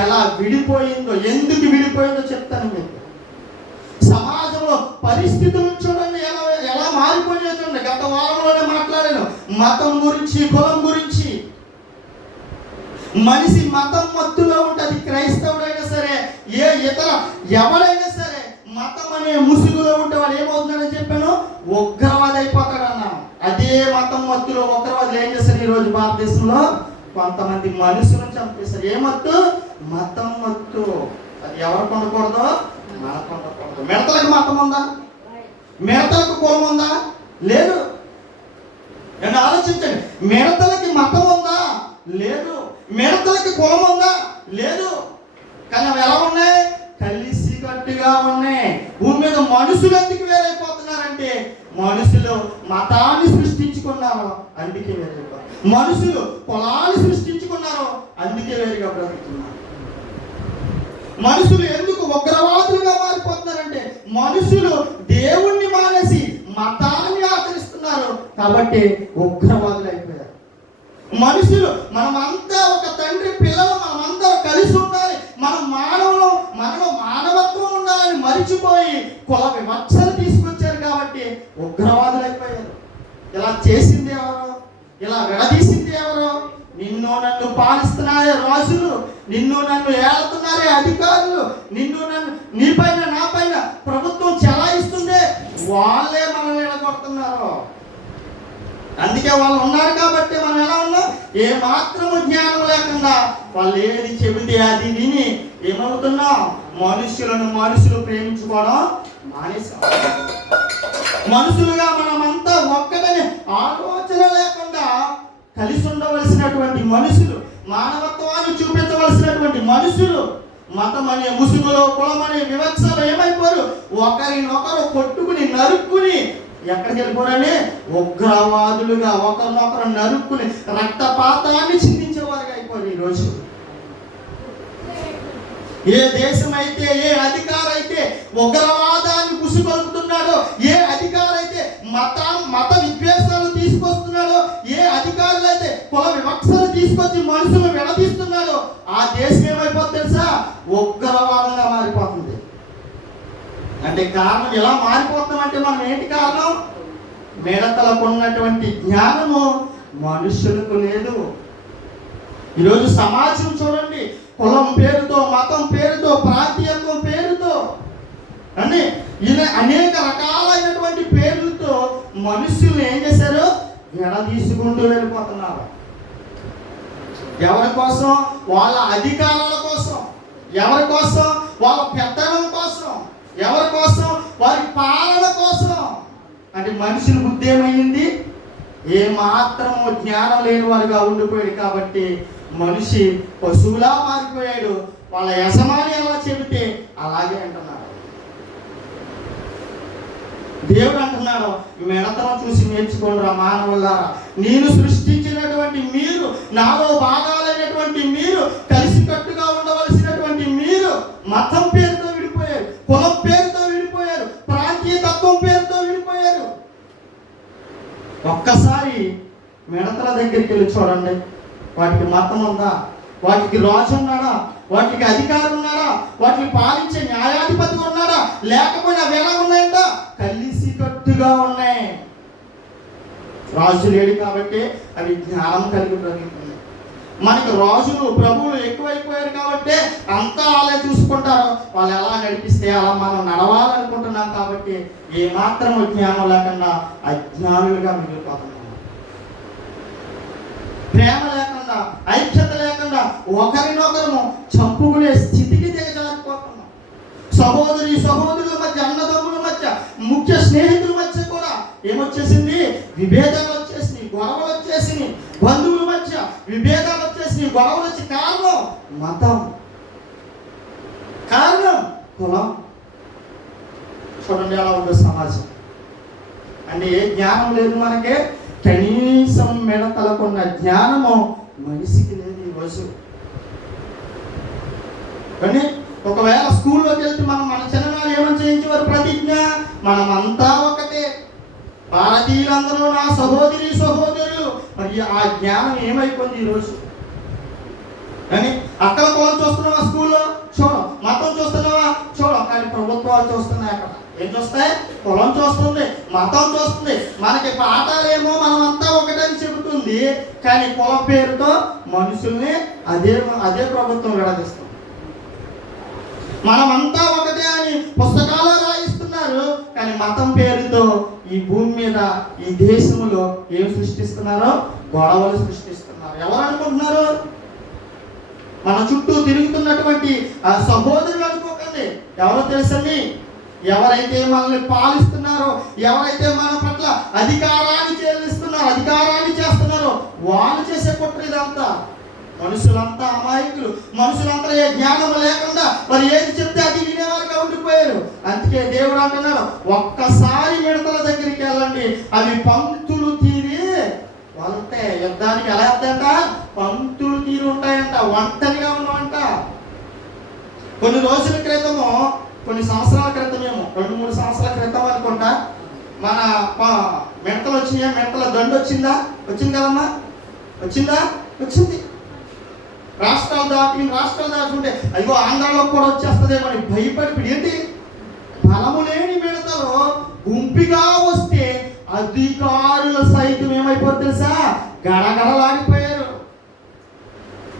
ఎలా విడిపోయిందో. ఎందుకు విడిపోయిందో చెప్తాను మీకు. సమాజంలో పరిస్థితులు చూడండి ఎలా ఎలా మారిపోయాయో చూడండి. గత వారంలోనే మాట్లాడాను మతం గురించి, కులం గురించి. మనిషి మతం మత్తులో ఉంటుంది. క్రైస్తవుడైనా సరే, ఏ ఇతర ఎవరైనా సరే మతం అనే ముసుగులో ఉంటే వాడు ఏమవుతున్నాడని చెప్పాను, ఉగ్రవాది అయిపోతాడు అన్నాను. అదే మతం మత్తులో ఉగ్రవాదులు ఏం చేస్తారు ఈరోజు భారతదేశంలో? కొంతమంది మనుషులను చంపేస్తారు. ఏ మత్తు? మతం మత్తు. అది ఎవరికి ఉండకూడదు? మనకు ఉండకూడదు. మిడతలకు మతం ఉందా? మిడతలకు కులం ఉందా? లేదు. నేను ఆలోచించండి. మిడతలకి మతం ఉందా? లేదు. మిడతలకి కులం ఉందా? లేదు. కానీ అవి ఎలా ఉన్నాయి? కలిసి కట్టుగా ఉన్నాయి. భూమి మీద మనుషులు ఎందుకు వేరైపోతున్నారంటే మనుషులు మతాన్ని సృష్టించుకున్నారు, అందుకే వేరైపోతారు. మనుషులు కులాన్ని సృష్టించుకున్నారు, అందుకే వేరుగా బ్రతుకుతున్నారు. మనుషులు ఎందుకు ఉగ్రవాదులుగా మారిపోతున్నారంటే మనుషులు దేవుణ్ణి మానేసి మతాన్ని ఆచరిస్తున్నారు కాబట్టి ఉగ్రవాదులు అయిపోయారు. మనుషులు మనమంతా ఒక తండ్రి పిల్లలు, మనమంతా కలిసి ఉండాలి, మనం మనలో మానవత్వం ఉండాలని మరిచిపోయి కుల వివక్షలు తీసుకొచ్చారు కాబట్టి ఉగ్రవాదులు అయిపోయారు. ఇలా చేసింది ఎవరు? ఇలా విడదీసింది ఎవరు? నిన్ను నన్ను పాలిస్తున్నారే రాజులు, నిన్ను నన్ను ఏలుతున్నారే అధికారులు, నిన్ను నన్ను నీపైన నాపైన ప్రభుత్వం చెలాయిస్తుందే వాళ్ళే మనల్ని ఎడగొడుతున్నారు. అందుకే వాళ్ళు ఉన్నారు కాబట్టి మనం ఎలా ఉన్నాం? ఏ మాత్రము జ్ఞానం లేకుండా వాళ్ళు ఏది చెబితే అది విని ఏమవుతున్నాం? మనుషులు ప్రేమించుకోవడం మానేసాం. మనుషులుగా మనమంతా ఒక్కటనే ఆలోచన లేకుండా కలిసి ఉండవలసినటువంటి మనుషులు, మానవత్వాన్ని చూపించవలసినటువంటి మనుషులు మతం అనే ముసుగులో, కులం అనే వివక్షలో ఏమైపోరు? ఒకరినొకరు కొట్టుకుని నరుక్కుని ఎక్కడికి వెళ్ళిపోరని ఉగ్రవాదులుగా ఒకరినొకరు నరుక్కుని రక్తపాతాన్ని చిందించేవారుగా అయిపోరు. ఈరోజు ఏ దేశం అయితే, ఏ అధికారం అయితే ఉగ్రవాదాన్ని ముసుగొలుపుతున్నాడో, ఏ అధికారం అయితే మత విద్వేషాలు తీసుకొస్తున్నాడో, ఏ అధికారులు అయితే కుల వివక్షలు తీసుకొచ్చి మనుషులు విడదీస్తున్నాడో ఆ దేశం ఏమైపోతుంది తెలుసా? ఉగ్రవాదంగా మారిపోతుంది. అంటే కారణం ఎలా మారిపోతామంటే మనం ఏంటి కారణం? మిడతలకు ఉన్నటువంటి జ్ఞానము మనుషులకు లేదు. ఈరోజు సమాజం చూడండి, కులం పేరుతో, మతం పేరుతో, ప్రాంతీయత్వం పేరుతో అని ఇలా అనేక రకాలైనటువంటి పేర్లతో మనుషుల్ని ఏం చేశారు? విడదీసుకుంటూ వెళ్ళిపోతున్నారు. ఎవరి కోసం? వాళ్ళ అధికారాల కోసం. ఎవరి కోసం? వాళ్ళ పెత్తనం కోసం. ఎవరి కోసం? వారి పాలన కోసం. అంటే మనుషుల బుద్ధి ఏమైంది? ఏ మాత్రము జ్ఞానం లేని వారుగా ఉండిపోయాడు కాబట్టి మనిషి పశువులా మారిపోయాడు. వాళ్ళ యజమాని ఎలా చెబితే అలాగే అంటున్నాడు. దేవుడు అంటున్నాడు, మిడతను చూసి నేర్చుకోండిరా మానవులారా, నేను సృష్టించినటువంటి మీరు, నాలో భాగాలైనటువంటి మీరు, కలిసికట్టుగా ఉండవలసినటువంటి మీరు మతం పేరుతో విడిపోయారు, కులం పేరుతో విడిపోయారు, ప్రాంతీయ తత్వం పేరుతో విడిపోయారు. ఒక్కసారి మిడతల దగ్గరికి వెళ్ళి చూడండి. వాటికి మతం ఉందా? వాటికి రాజు ఉన్నాడా? వాటికి అధికారం ఉన్నాడా? వాటిని పాలించే న్యాయాధిపతి ఉన్నాడా? లేకపోయినా అవి ఎలా ఉన్నాయంట? కలిసి కట్టుగా ఉన్నాయి. రాజు లేడు కాబట్టి అవి జ్ఞానం కలిగి బ్రతుకుతున్నాయి. మనకి రాజులు, ప్రభువులు ఎక్కువైపోయారు కాబట్టి అంతా వాళ్ళే చూసుకుంటారు. వాళ్ళు ఎలా నడిపిస్తే అలా మనం నడవాలనుకుంటున్నాం కాబట్టి ఏ మాత్రం జ్ఞానం లేకుండా అజ్ఞానులుగా మిగిలిపోతున్నాం. ప్రేమ లేకుండా, ఐక్యత లేకుండా ఒకరినొకరము చంపుకునే స్థితికి దిగజారిపోతున్నాం. సహోదరుల మధ్య, అన్నదమ్ముల మధ్య, ముఖ్య స్నేహితుల మధ్య కూడా ఏమొచ్చేసింది? విభేదాలు వచ్చేసినాయి, గొడవలు వచ్చేసినాయి. బంధువుల మధ్య విభేదాలు వచ్చేసినాయి, గొడవలు వచ్చి కారణం మతం, కారణం కులం. చూడండి ఎలా ఉందో సమాజం. అంటే ఏ జ్ఞానం లేదు మనకి. కనీసం మిడతలకున్న జ్ఞానము మనిషికి లేదు ఈరోజు. కానీ ఒకవేళ స్కూల్లోకి వెళ్తే మన చిన్ననాడు ఏమని చేయించేవారు ప్రతిజ్ఞ? మనమంతా ఒకటే, భారతీయులందరూ నా సహోదరులు. మరి ఆ జ్ఞానం ఏమైపోయింది ఈరోజు? కానీ అక్కడ కులం చూస్తున్నావా, స్కూల్లో చూడ, మతం చూస్తున్నావా చూడ, కానీ ప్రభుత్వాలు చూస్తున్నాయి. అక్కడ ఏం చూస్తాయి? కులం చూస్తుంది, మతం చూస్తుంది. మనకి పాఠాలేమో మనమంతా ఒకటని చెబుతుంది, కానీ కులం పేరుతో మనుషుల్ని అదే ప్రభుత్వం విడదీస్తుంది. మనమంతా ఒకటే అని పుస్తకాలు రాయిస్తున్నారు, కానీ మతం పేరుతో ఈ భూమి మీద, ఈ దేశంలో ఏం సృష్టిస్తున్నారో? గొడవలు సృష్టిస్తున్నారు. ఎవరు అనుకుంటున్నారు? మన చుట్టూ తిరుగుతున్నటువంటి ఆ సహోదరులు అనుకోకండి. ఎవరో తెలుసండి? ఎవరైతే మనల్ని పాలిస్తున్నారో, ఎవరైతే మన పట్ల అధికారాన్ని చేస్తున్నారో వాళ్ళు చేసే కుట్ర ఇదంతా. మనుషులంతా అమాయకులు, మనుషులంతా ఏ జ్ఞానం లేకుండా మరి ఏది చెప్తే అది వినేవారుగా ఉండిపోయారు. అందుకే దేవుడు అంటున్నాడు, ఒక్కసారి మిడతల దగ్గరికి వెళ్ళండి, అవి పంక్తులు తీరి వాళ్ళంటే యుద్ధానికి ఎలా వెళ్తాయంట? పంక్తులు తీరి ఉంటాయంట, ఒంటరిగా ఉన్నామంట. కొన్ని రోజుల క్రితము, కొన్ని సంవత్సరాల క్రితమేమో, 2-3 సంవత్సరాల క్రితం అనుకుంటా, మన మిడతలు వచ్చినాయా? మిడతల దండు వచ్చింది కదమ్మా? వచ్చింది. రాష్ట్రాలు దాటుకుంటే అయ్యో ఆంధ్రాలో కూడా వచ్చేస్తుందేమని భయపడి, ఏంటి బలము లేని మిడతలు గుంపిగా వస్తే అధికారుల సైతం ఏమైపోతుంది తెలుసా? గడగడలాడిపోయారు.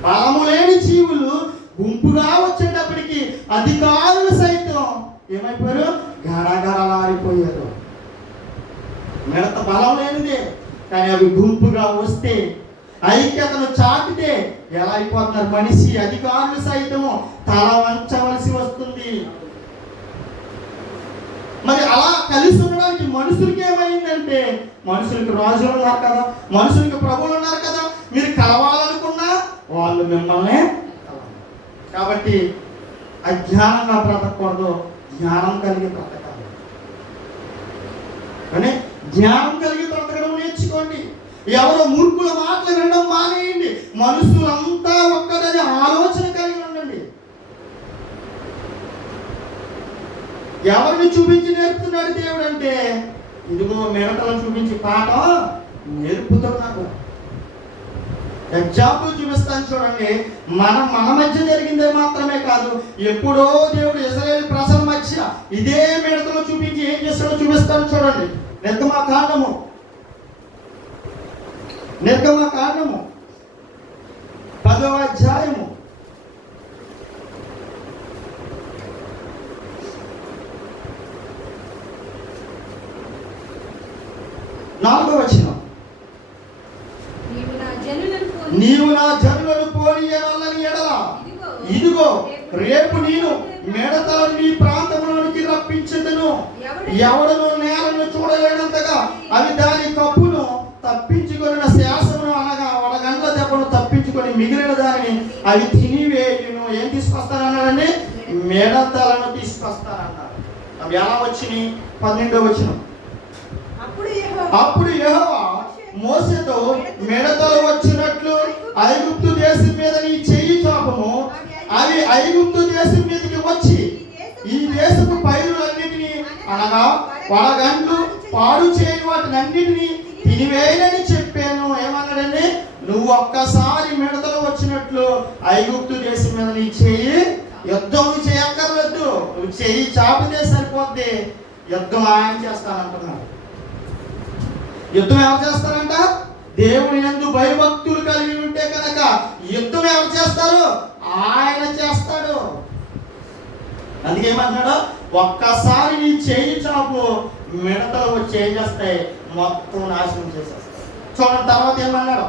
బలము లేని జీవులు గుంపుగా వచ్చేటప్పటికి అధికారులు సైతం ఏమైపోయారు? గడగడలాడిపోయారు. మిడత బలం లేనిదే, కానీ అవి గుంపుగా వస్తే, ఐక్యతను చాటితే ఎలా అయిపోతున్నారు? మనిషి, అధికారులు సైతము తల వంచవలసి వస్తుంది. మరి అలా కలిసి ఉండడానికి మనుషులకి ఏమైందంటే, మనుషులకి రాజులు ఉన్నారు కదా, మనుషులకి ప్రభువులు ఉన్నారు కదా, మీరు కలవాలనుకున్నా వాళ్ళు మిమ్మల్ని. కాబట్టి అజ్ఞానంగా బ్రతకూడదు, జ్ఞానం కలిగి బ్రతకాలి. కానీ జ్ఞానం కలిగి బ్రతకడం నేర్చుకోండి. ఎవరో మూర్ఖుల మాటలు వినడం మానేయండి. మనుషులంతా ఒక్కదనే ఆలోచన కలిగి ఉండండి. ఎవరిని చూపించి నేర్పుతున్నాడు దేవుడు అంటే, ఇదిగో మిడతలను చూపించి పాఠం నేర్పుతున్నాడు. ఎగ్జాంపుల్ చూపిస్తాను చూడండి. మన మధ్య జరిగిందే మాత్రమే కాదు, ఎప్పుడో దేవుడు ఇశ్రాయేలు ప్రజల మధ్య ఇదే మిడతలు చూపించి ఏం చేస్తాడో చూపిస్తాను చూడండి. నిర్గమకాండము 10వ అధ్యాయము 4వ వచనం. నీవు నా జనులను పోనీయవలని ఎడల, ఇదిగో రేపు నేను మిడతలను నీ ప్రాంతంలోనికి రప్పించుదును. ఎవడను నేలను చూడలేనంతగా అవి దాని కప్పును తప్పించుకొని శాసమును, అనగా వడగండ్ల దెబ్బను తప్పించుకొని మిగిలిన దానిని అవి తినివేయును. ఏం తీసుకొస్తానన్నాడండి? మిడతలను తీసుకొస్తానన్నాడు. అవి ఎలా వచ్చినాయి? 12వ వచనం. అప్పుడు యెహోవా మోషేతో, మిడతలు వచ్చినట్లు ఐగుప్తు దేశం మీద నీ చెయ్యి చాపము, అవి ఐగుప్తు దేశం మీదకి వచ్చి ఈ దేశపు పైరులన్నిటినీ, అనగా వడగండ్లు పాడు చేయని వాటిని అన్నిటినీ తినివేయనని చెప్పాను. ఏమన్నాడండి? నువ్వు ఒక్కసారి మిడతలు వచ్చినట్లు ఐగుప్తు దేశం మీద నీ చెయ్యి, యుద్ధం చేయక్కర్లేదు, నువ్వు చెయ్యి చాపితే సరిపోద్ది, యుద్ధం ఆయన చేస్తానంటున్నాడు. యుద్ధం ఎవరు చేస్తారంట? దేవుని యందు భయభక్తులు కలిగి ఉంటే కనుక యుద్ధం ఎవరు చేస్తారు? ఆయన చేస్తాడు. అందుకేమన్నాడు? ఒక్కసారి నీ చేయి చాపు, మిడతలు వచ్చి ఏం చేస్తాయి? మొత్తం నాశనం చేసేస్తాయి. చూడండి తర్వాత ఏమన్నాడు?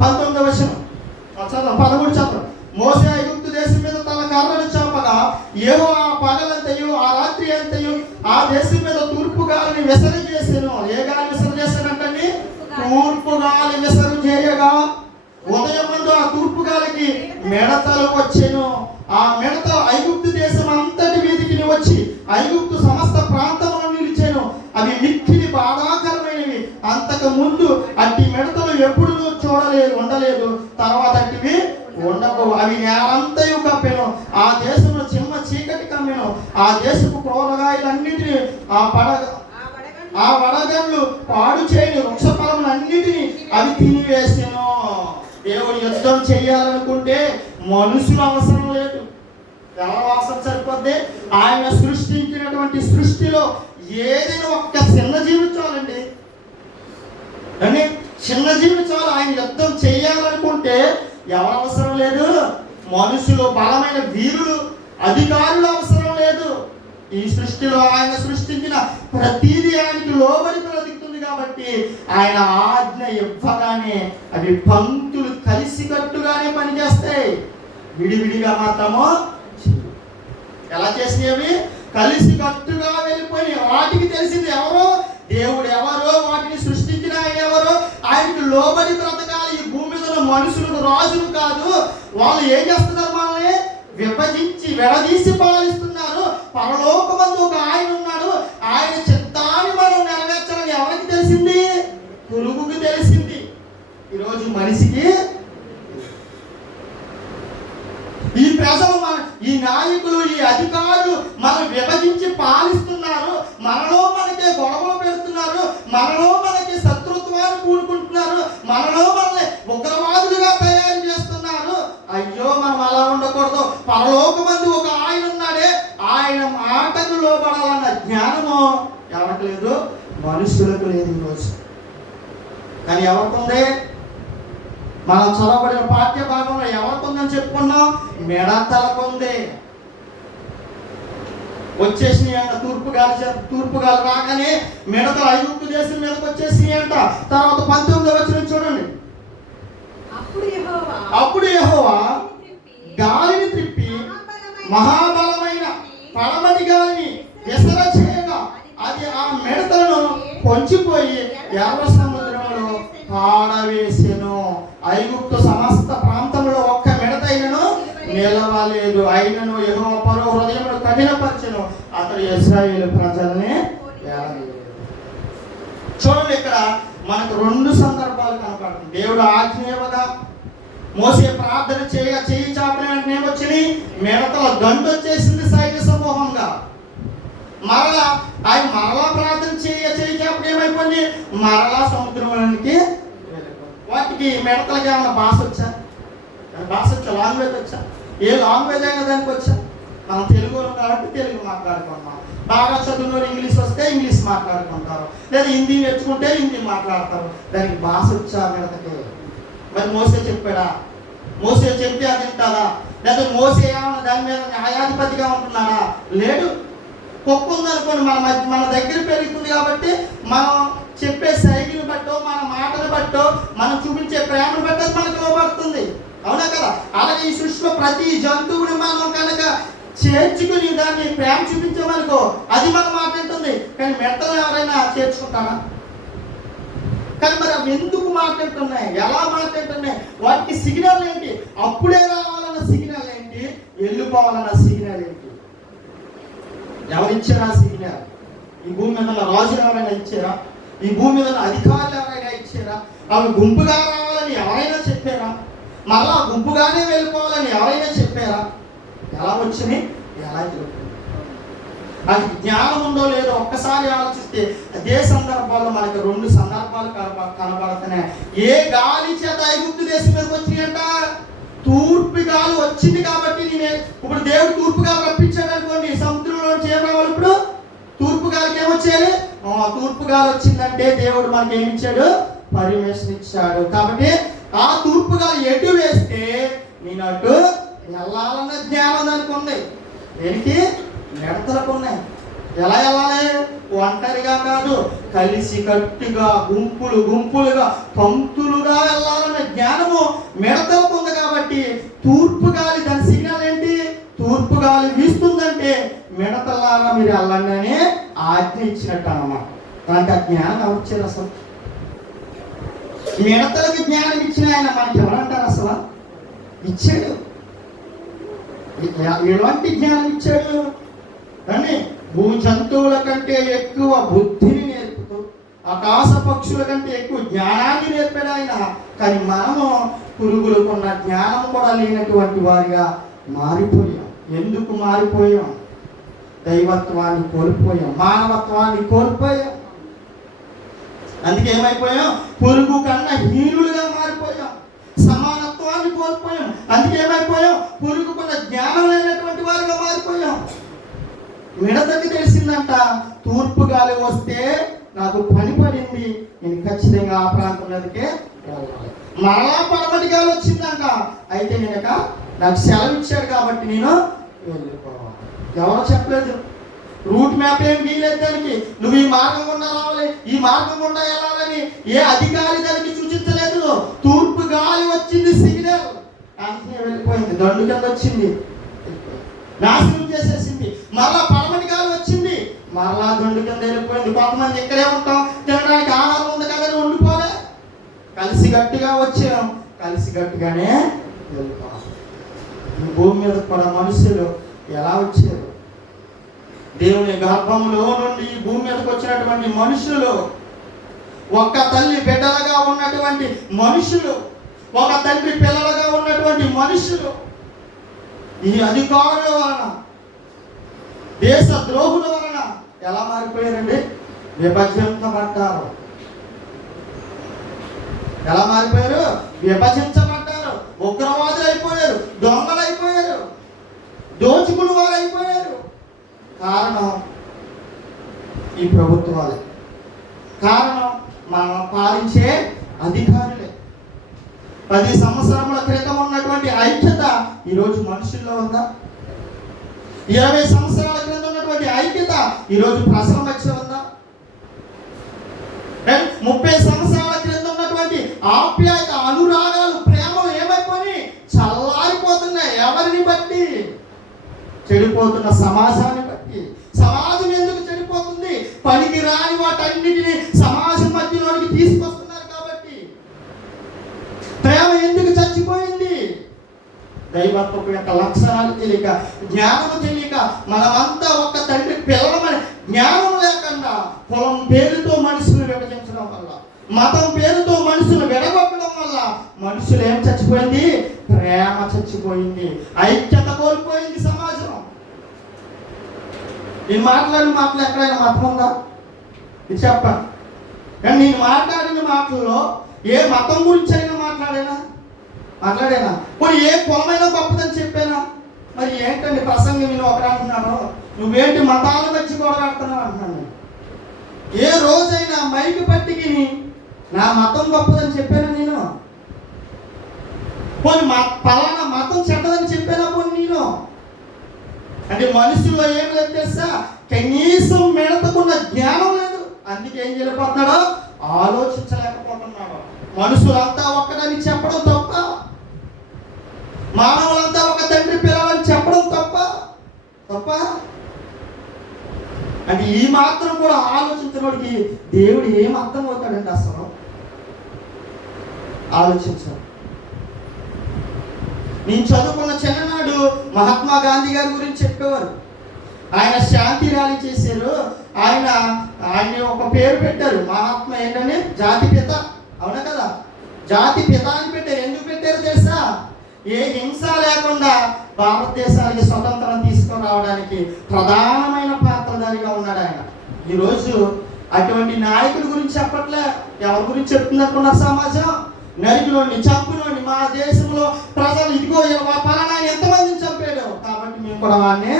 19వ వచనం చదువు, 13 చదువు. మోసే ఐగుప్తు దేశం మీద తన కర్రను చాపగా యెహోవా ఆ పగలంతయు ఆ రాత్రి అంతయు ఆ దేశం మీద తూర్పు గాలిని విసరు చేసాను. ఏ గాలి విసరు చేశానంటండి? తూర్పు గాలి విసరు చేయగా ఉదయం ముందు ఆ తూర్పు గాలికి మిడతలు వచ్చెను. ఆ మిడత ఐగుప్తు దేశం అంతటి మీదికి వచ్చి ఐగుప్తు సమస్త ప్రాంతంలో నిలిచాను. అవి మిక్కిలి బాధాకరమైనవి. అంతకు ముందు అట్టి మిడతలు ఎప్పుడు ఉండలేదు. తర్వాత అట్టివి ఉండవు. అవి నేలంతయు కప్పెను. ఆ దేశంలో చిమ్మ చీకటి కమ్మెను. ఆ దేశపు కూరగాయలన్నిటినీ ఆ వడగండ్లు పాడు చేయని వృక్ష ఫలములన్నిటినీ అవి తినివేసెను. దేవుడు యుద్ధం చేయాలనుకుంటే మనుషులు అవసరం లేదు. ఎవరు అవసరం సరిపోద్ది? ఆయన సృష్టించినటువంటి సృష్టిలో ఏదైనా ఒక్క చిన్న జీవి చాలండి. అని చిన్న జీవి చాలు. ఆయన యుద్ధం చేయాలనుకుంటే ఎవరు అవసరం లేదు? మనుషులు, బలమైన వీరులు, అధికారులు అవసరం లేదు. ఈ సృష్టిలో ఆయన సృష్టించిన ప్రతిదీ ఆయనకి లోబడి బ్రతుకుతుంది కాబట్టి ఆయన ఆజ్ఞ ఇవ్వగానే అవి పంక్తులు కలిసికట్టుగానే పనిచేస్తాయి. విడివిడిగా మాత్రము ఎలా చేసినవి? కలిసికట్టుగా వెళ్ళిపోయి వాటికి తెలిసింది ఎవరో దేవుడు ఎవరో, వాటిని సృష్టించిన ఆయన ఎవరో, ఆయనకి లోబడి బ్రతకాలి. ఈ భూమి మీద మనుషులకు రాజులు కాదు. వాళ్ళు ఏం చేస్తున్నారు? మనల్ని విభజించి విడదీసి పాలిస్తున్నారు. పరలోకమందు ఒక ఆయన ఉన్నాడు. ఆయన చిత్తాన్ని మనం నెరవేర్చాలని ఎవరికి తెలిసింది? పురుగుకి తెలిసింది. ఈరోజు మనిషికి ఈ ప్రజలు ఈ నాయకులు, ఈ అధికారులు మనం విభజించి పాలిస్తున్నారు. మనలో మనకే గొడవలు పెడుతున్నారు. మనలో మనకి శత్రుత్వాన్ని కూడుకుంటున్నారు. మనలో మనల్ని ఉగ్రవాదులుగా తయారు చేస్తున్నారు. అయ్యో, మనం అలా ఉండకూడదు. పరలోకమందు ఒక ఆయన ఉన్నాడే, ఆయన మాటకు లోబడాలన్న జ్ఞానము ఎవరికి లేదు? మనుషులకు లేదు ఈరోజు. కానీ ఎవరికి ఉంది? మనం చదవబడిన పాఠ్య భాగంలో ఎవరికి ఉందని చెప్పుకున్నాం? మిడతలకు ఉంది. వచ్చేసినాయి అంట. తూర్పు గాలి రాగానే మిడతలు ఐగుప్తు దేశం మీదకి వచ్చేసినాయి అంట. తర్వాత 19వ వచనం చూడండి. అప్పుడు యెహోవా గాలిని త్రిప్పి మహాబలమైన పడమటి గాలిని విసర చేయగా అది ఆ మిడతలను పొంచిపోయి ఎర్ర సముద్రంలో పాడవేసెను. ఐగుప్తు సమస్త ప్రాంతంలో ఒక్క మిడతైనను నిలవలేదు. అయినను యెహోవా ఫరో హృదయమును కఠినపరచెను, అతడు ఇశ్రాయేలు ప్రజల్ని చూడండి. ఇక్కడ మనకు 2 సందర్భాలు కనపడుతుంది. దేవుడు ఆజ్ఞ ఇవ్వగా మోసే ప్రార్థన చేయగా చేయి చాపిన వెంటనే వచ్చింది మిడతల దండు వచ్చేసింది సైన్య సమూహంగా. మరలా ఆయన ప్రార్థన చేయి చాపిన ఏమైపోయింది? మరలా సముద్రంలోనికి. వాటికి మిడతలకి ఏమైనా భాష వచ్చా? లాంగ్వేజ్ వచ్చా? ఏ లాంగ్వేజ్ అయినా దానికి వచ్చా? మనం తెలుగులో కాబట్టి తెలుగు మాట్లాడుకుంటాం. బాగా చదువులో ఇంగ్లీష్ వస్తే ఇంగ్లీష్ మాట్లాడుకుంటారు, లేదా హిందీ నేర్చుకుంటే హిందీ మాట్లాడతారు. దానికి భాష వచ్చా మిడతకి? మరి మోసే చెప్పాడా? మోసే చెప్తే అది వింటారా? లేదా మోసే ఏమన్నా దాని మీద న్యాయాధిపతిగా ఉంటున్నాడా? లేడు. కుక్క ఉందనుకోండి, మన దగ్గర పెరుగుతుంది కాబట్టి మనం చెప్పే శైలిని బట్టో, మన మాటలు బట్టో, మనం చూపించే ప్రేమను బట్టో మనకు లోపడుతుంది. అవునా కదా? అలాగే ఈ సృష్టిలో ప్రతి జంతువుని మనం కనుక చేర్చుకుని దాన్ని ప్రేమ చూపించామనుకో అది మన మాట వింటుంది. కానీ మెట్టలు ఎవరైనా చేర్చుకుంటారా? కానీ మరి అవి ఎందుకు మాట్లాడుతున్నాయి? ఎలా మాట్లాడుతున్నాయి? వాటికి సిగ్నల్ ఏంటి? అప్పుడే రావాలన్న సిగ్నల్ ఏంటి? వెళ్ళిపోవాలన్న సిగ్నల్ ఏంటి? ఎవరిచ్చారా సిగ్నల్? ఈ భూమి మీద రాజులు ఎవరైనా ఇచ్చారా? ఈ భూమి మీద అధికారులు ఎవరైనా ఇచ్చారా? అవి గుంపుగా రావాలని ఎవరైనా చెప్పారా? మళ్ళా గుంపుగానే వెళ్ళిపోవాలని ఎవరైనా చెప్పారా? ఎలా వచ్చినాయి? ఎలా జరుగుతుంది? అది జ్ఞానం ఉందో లేదో ఒక్కసారి ఆలోచిస్తే అదే సందర్భాల్లో మనకి 2 సందర్భాలు కనబడుతున్నాయి. ఏ గాలి చేత ఐగుప్తు దేశం మీదకి వచ్చినాయంట? తూర్పు గాలి వచ్చింది కాబట్టి ఇప్పుడు దేవుడు తూర్పు గాలి రప్పించాడు అనుకోండి, సముద్రంలో ఏం రావాలి? ఇప్పుడు తూర్పు గాలికి ఏమొచ్చేయాలి? తూర్పు గాలి వచ్చిందంటే దేవుడు మనకి ఏమి ఇచ్చాడు? పర్మిషన్ ఇచ్చాడు. కాబట్టి ఆ తూర్పు గాలి ఎటు వేస్తే నేను అటు వెళ్ళాలన్న జ్ఞానం దానికి ఉంది. దేనికి? మిడతలకు ఉన్నాయి. ఎలా వెళ్ళాలి? ఒంటరిగా కాదు, కలిసి కట్టుగా, గుంపులుగా, పంక్తులుగా వెళ్ళాలన్న జ్ఞానము మిడతలకు ఉంది. కాబట్టి తూర్పు గాలి దాని సిగ్నల్ ఏంటి? తూర్పు గాలి వీస్తుందంటే మిడతలారా మీరు వెళ్ళండి అని ఆజ్ఞ ఇచ్చినట్టు అన్నమాట. దానికి ఆ జ్ఞానం ఎవరిచ్చారు? అసలు మిడతలకి జ్ఞానం ఇచ్చిన ఆయన మనకి ఎవరంటారు? అసలు ఇచ్చాడు. ఎలాంటి జ్ఞానం ఇచ్చాడు? కానీ భూ జంతువుల కంటే ఎక్కువ బుద్ధిని నేర్పుతూ, ఆకాశ పక్షుల కంటే ఎక్కువ జ్ఞానాన్ని నేర్పాడు ఆయన. కానీ మనము పురుగులకున్న జ్ఞానం కూడా లేనటువంటి వారిగా మారిపోయాం. ఎందుకు మారిపోయాం? దైవత్వాన్ని కోల్పోయాం, మానవత్వాన్ని కోల్పోయాం. అందుకే ఏమైపోయాం? పురుగు కన్నా హీనులుగా మారిపోయాం. సమానత్వాన్ని కోల్పోయాం. అందుకే ఏమైపోయాం? పురుగు కన్నా జ్ఞానం లేనటువంటి వారిగా మారిపోయాం. మిడతకి తెలిసిందంట, తూర్పు గాలి వస్తే నాకు పని పడింది, నేను ఖచ్చితంగా ఆ ప్రాంతం మీదకే వెళ్ళాలి. మరలా పడమటి గాలి వచ్చిందంట, అయితే నేను నాకు సెలవు ఇచ్చాడు కాబట్టి నేను వెళ్ళిపోవాలి. ఎవరో చెప్పలేదు, రూట్ మ్యాప్ ఏం గీయలేదు దానికి. నువ్వు ఈ మార్గం గుండా రావాలి, ఈ మార్గం గుండా వెళ్ళాలని ఏ అధికారి దానికి సూచించలేదు. తూర్పు గాలి వచ్చింది, సిగ్నల్ అంతే వెళ్ళిపోయింది. దండు కింద వచ్చింది, నాశనం చేసేసింది. మరలా పడమటి గాలి వచ్చింది, మరలా దండు కింద వెళ్ళిపోయింది. కొంతమంది ఇక్కడే ఉంటాం, తినడానికి ఆహారం ఉంది కదా అని ఉండిపోలే. కలిసి గట్టిగా వచ్చాం, కలిసి గట్టిగానే వెళ్ళిపోవాలి. ఈ భూమి మీద కూడా మనుషులు ఎలా వచ్చారు? దేవుని గర్భంలో నుండి ఈ భూమి మీదకి వచ్చినటువంటి మనుషులు, ఒక్క తల్లి బిడ్డలుగా ఉన్నటువంటి మనుషులు, ఒక తండ్రి పిల్లలుగా ఉన్నటువంటి మనుషులు, ఈ అధికారుల వలన, దేశ ద్రోహుల వలన ఎలా మారిపోయారండి? విభజించబడ్డారు. ఎలా మారిపోయారు? విభజించబడ్డారు. ఉగ్రవాదులు అయిపోయారు, దొంగలు అయిపోయారు, దోచుకుని వారు అయిపోయారు. కారణం ఈ ప్రభుత్వాలే, కారణం మనం పాలించే అధికారులే. 10 సంవత్సరముల క్రితం ఉన్నటువంటి ఐక్యత ఈరోజు మనుషుల్లో ఉందా? 20 సంవత్సరాల క్రితం ఉన్నటువంటి ఐక్యత ఈరోజు ప్రజల మధ్య ఉందా? 30 సంవత్సరాల క్రితం ఉన్నటువంటి ఆప్యాయత, అనురాగాలు, ప్రేమలు ఏమైపోయి చల్లారిపోతున్నాయి. ఎవరిని బట్టి? చెడిపోతున్న సమాజాన్ని బట్టి. సమాజం ఎందుకు చెడిపోతుంది? పనికి రాని వాటన్నిటిని సమాజం మధ్యలోనికి తీసుకొస్తున్నారు కాబట్టి. ప్రేమ ఎందుకు చచ్చిపోయింది? దైవత్వపు యొక్క లక్షణాలు తెలియక, జ్ఞానము తెలియక, మనమంతా ఒక తండ్రి పిల్లలమని జ్ఞానం లేకుండా కులం పేరుతో మనుషులు విభజించడం వల్ల, మతం పేరుతో మనుషులు విడగొట్టడం వల్ల మనుషులు ఏం చచ్చిపోయింది? ప్రేమ చచ్చిపోయింది, ఐక్యత కోల్పోయింది సమాజం. నేను మాట్లాడిన మాటలు ఎక్కడైనా మతం ఉందా? ఇది చెప్పండి. కానీ నేను మాట్లాడిన మాటల్లో ఏ మతం గురించి అయినా మాట్లాడేనా? మరి ఏ కులమైనా గొప్పదని చెప్పానా? మరి ఏంటండి ప్రసంగం నేను ఒకరు అంటున్నాను, నువ్వేంటి మతాల మధ్య గొడవడుతున్నావు అంటున్నాను. ఏ రోజైనా మైకి పట్టికి నా మతం గొప్పదని చెప్పాను నేను? కొన్ని పలానా మతం చెడ్డదని చెప్పానా? కొన్ని నేను అంటే మనుషుల్లో ఏం లేదు తెలుసా? కనీసం మిడతకున్న జ్ఞానం లేదు. అందుకే ఏం చేయలేకపోతున్నాడో? ఆలోచించలేకపోతున్నాడు. మనుషులంతా ఒక్కడని చెప్పడం తప్ప, మానవులంతా ఒక తండ్రి పిల్లలని చెప్పడం తప్ప. అంటే ఈ మాత్రం కూడా ఆలోచించినోడికి దేవుడు ఏం అర్థం అవుతాడండి? అసలు ఆలోచించాలి. నేను చదువుకున్న చిన్ననాడు మహాత్మా గాంధీ గారి గురించి చెప్పేవారు. ఆయన శాంతి ర్యాలీ చేశారు. ఆయన ఒక పేరు పెట్టారు, మహాత్మా ఏంటని? జాతిపిత. అవునా కదా? జాతిపిత అని పెట్టారు. ఎందుకు పెట్టారు తెలుసా? ఏ హింస లేకుండా భారతదేశానికి స్వతంత్రం తీసుకురావడానికి ప్రధానమైన పాత్రధారిగా ఉన్నాడు ఆయన. ఈరోజు అటువంటి నాయకుడి గురించి చెప్పట్లే. ఎవరి గురించి చెప్తున్నట్టున్న సమాజం? నరికిలోని, చంపులోని, మా దేశంలో ప్రజలు ఇదిగో పలానా ఎంతమందిని చంపాడు కాబట్టి మేము కూడా వాడిని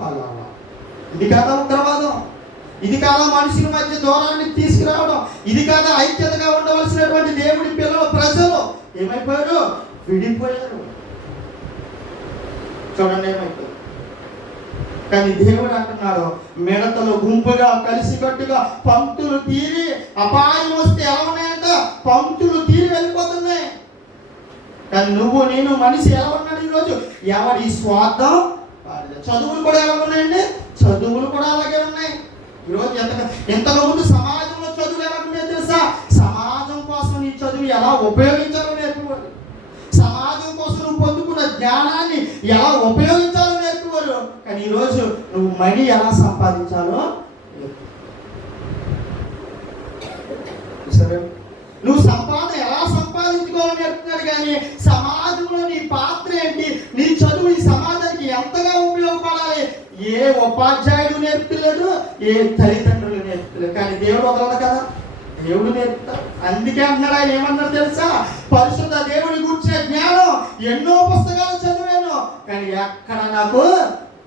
వాళ్ళ. ఇది కాదా ఉగ్రవాదం? ఇది కాదా మనుషుల మధ్య దూరాన్ని తీసుకురావడం? ఇది కాదా ఐక్యతగా ఉండవలసినటువంటి దేవుడి పిల్లలు? ప్రజలు ఏమైపోయారు? విడిపోయారు. చూడండి ఏమైపోయారు. కానీ దేవుడు అంటున్నాడు, మిడతలు గుంపుగా కలిసికట్టుగా పంక్తులు తీరి, అపాయం వస్తే ఎలా ఉన్నాయంట? పంక్తులు తీరి వెళ్ళిపోతున్నాయి. కానీ నువ్వు నేను మనిషి ఎలా ఉన్నాడు ఈరోజు? ఎవరి స్వార్థం? చదువులు కూడా ఎలా ఉన్నాయండి? చదువులు కూడా అలాగే ఉన్నాయి. ఈరోజు ఎంతగా ముందు సమాజంలో చదువులు ఎలా ఉన్నాయో తెలుసా? సమాజం కోసం నీ చదువు ఎలా ఉపయోగించాలో నేర్పుకోవాలి. సమాజం కోసం నువ్వు పొందుకున్న జ్ఞానాన్ని ఎలా ఉపయోగించాలో నేర్పుకోరు. కానీ ఈరోజు నువ్వు మనీ ఎలా సంపాదించాలో, సరే నువ్వు సంపాదన ఎలా సంపాదించుకోవాలని నేర్పుతున్నాడు. కానీ సమాజంలో నీ పాత్ర ఏంటి? నీ చదువు ఈ సమాజానికి ఎంతగా ఉపయోగపడాలి. ఏ ఉపాధ్యాయుడు నేర్పుతలేదు, ఏ తల్లిదండ్రులు నేర్పుతలేదు, కానీ దేవుడు వదలదు కదా, దేవుడు నేర్పుతాడు. అందుకే అంటున్నాడు ఆయన, ఏమన్నాడు తెలుసా? పరిశుద్ధ దేవుడి గురించిన జ్ఞానం ఎన్నో పుస్తకాలు చదివాను, కానీ ఎక్కడ నాకు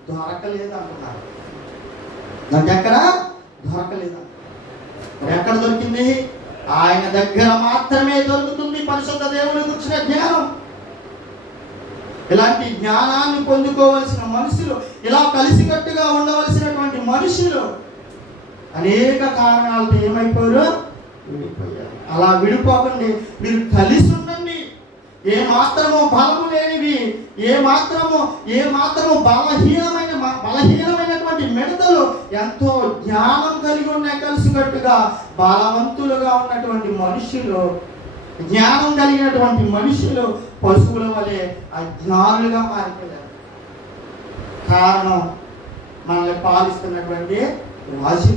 దొరకలేదు అంటున్నాడు. నాకు ఎక్కడ దొరకలేదు. ఎక్కడ దొరికింది? ఆయన దగ్గర మాత్రమే దొరుకుతుంది పరిశుద్ధ దేవుని గురించిన జ్ఞానం. ఇలాంటి జ్ఞానాన్ని పొందుకోవలసిన మనుషులు, ఇలా కలిసికట్టుగా ఉండవలసినటువంటి మనుషులు అనేక కారణాలతో ఏమైపోయారు? విడిపోయారు. అలా విడిపోకండి, మీరు కలిసి ఉండండి. ఏ మాత్రము బలము లేనివి, ఏ మాత్రము బలహీనమైనటువంటి మిడతలు ఎంతో జ్ఞానం కలిగి ఉన్నాయి. కలిసికట్టుగా బలవంతులుగా ఉన్నటువంటి మనుషులు, జ్ఞానం కలిగినటువంటి మనుషులు పశువుల వలె అజ్ఞానులుగా మారిపోయారు. కారణం మనల్ని పాలిస్తున్నటువంటి రాజు.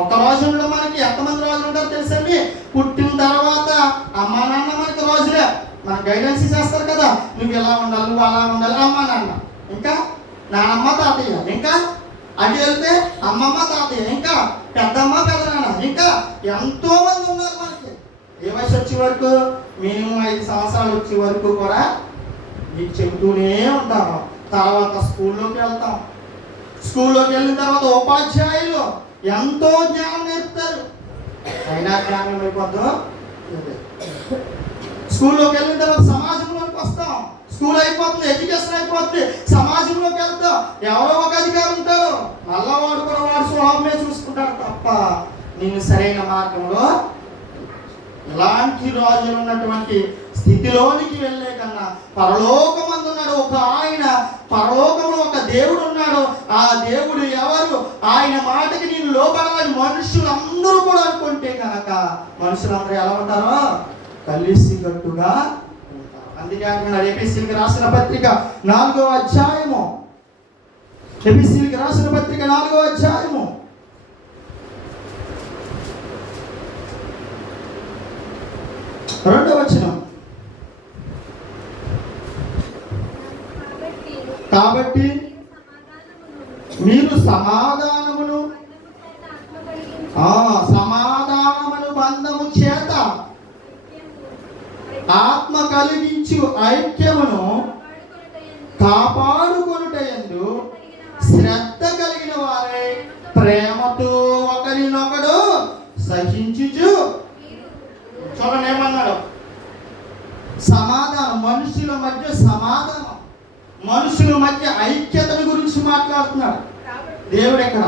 ఒక రాజులో మనకి ఎంతమంది రాజులు ఉంటారో తెలుసండి? పుట్టిన తర్వాత అమ్మా నాన్న మనకి రాజులే, మనకు గైడెన్స్ చేస్తారు కదా, నువ్వు ఎలా ఉండాలి, నువ్వు అలా ఉండాలి. అమ్మా నాన్న, ఇంకా నానమ్మ తాతయ్య, ఇంకా అటు వెళ్తే అమ్మమ్మ తాతయ్య, ఇంకా పెద్దమ్మ పెద్దనాన్న, ఇంకా ఎంతో మంది ఉన్నారు మనకి. ఏ వయసు వచ్చే వరకు? మినిమం 5 సంవత్సరాలు వచ్చే వరకు కూడా మీకు చెబుతూనే ఉంటాము. తర్వాత స్కూల్లోకి వెళ్తాం. స్కూల్లోకి వెళ్ళిన తర్వాత ఉపాధ్యాయులు ఎంతో జ్ఞానం నేర్పుతారు, అయినా జ్ఞానం అయిపోద్దు. స్కూల్లోకి వెళ్ళిన తర్వాత సమాజంలోకి వస్తాం. స్కూల్ అయిపోతుంది, ఎడ్యుకేషన్ అయిపోతుంది, సమాజంలోకి వెళ్తాం. ఎవరో ఒక అధికారి ఉంటారు, మళ్ళా వాడు కూడా వాడు స్వభావమే చూసుకుంటాడు తప్ప నేను సరైన మార్గంలో. ఇలాంటి రోజులు ఉన్నటువంటి స్థితిలోనికి వెళ్ళే కన్నా పరలోకమందు ఉన్నాడు ఒక ఆయన, పరలోకంలో ఒక దేవుడు ఉన్నాడు. ఆ దేవుడు ఎవరు? ఆయన మాటకి నేను లోబడాలని మనుషులందరూ కూడా అనుకుంటే కనుక మనుషులందరూ ఎలా ఉంటారో? కలిసికట్టుగా ఉంటారు. అందుకే అంటున్నాడు ఎఫెసీయులకు రాసిన పత్రిక 4వ అధ్యాయము, ఎఫెసీయులకు రాసిన పత్రిక 4వ అధ్యాయము 2వ వచనం. కాబట్టి మీరు సమాధానమును బంధము చేత ఆత్మ కలిగించు ఐక్యమును కాపాడుకొనుటయందు శ్రద్ధ కలిగిన వారే ప్రేమతో ఒకరినొకడు సహించుచు. చూడండి ఏమన్నాడు? సమాధానం, మనుషుల మధ్య సమాధానం, మనుషుల మధ్య ఐక్యతను గురించి మాట్లాడుతున్నాడు. దేవుడు ఎక్కడ?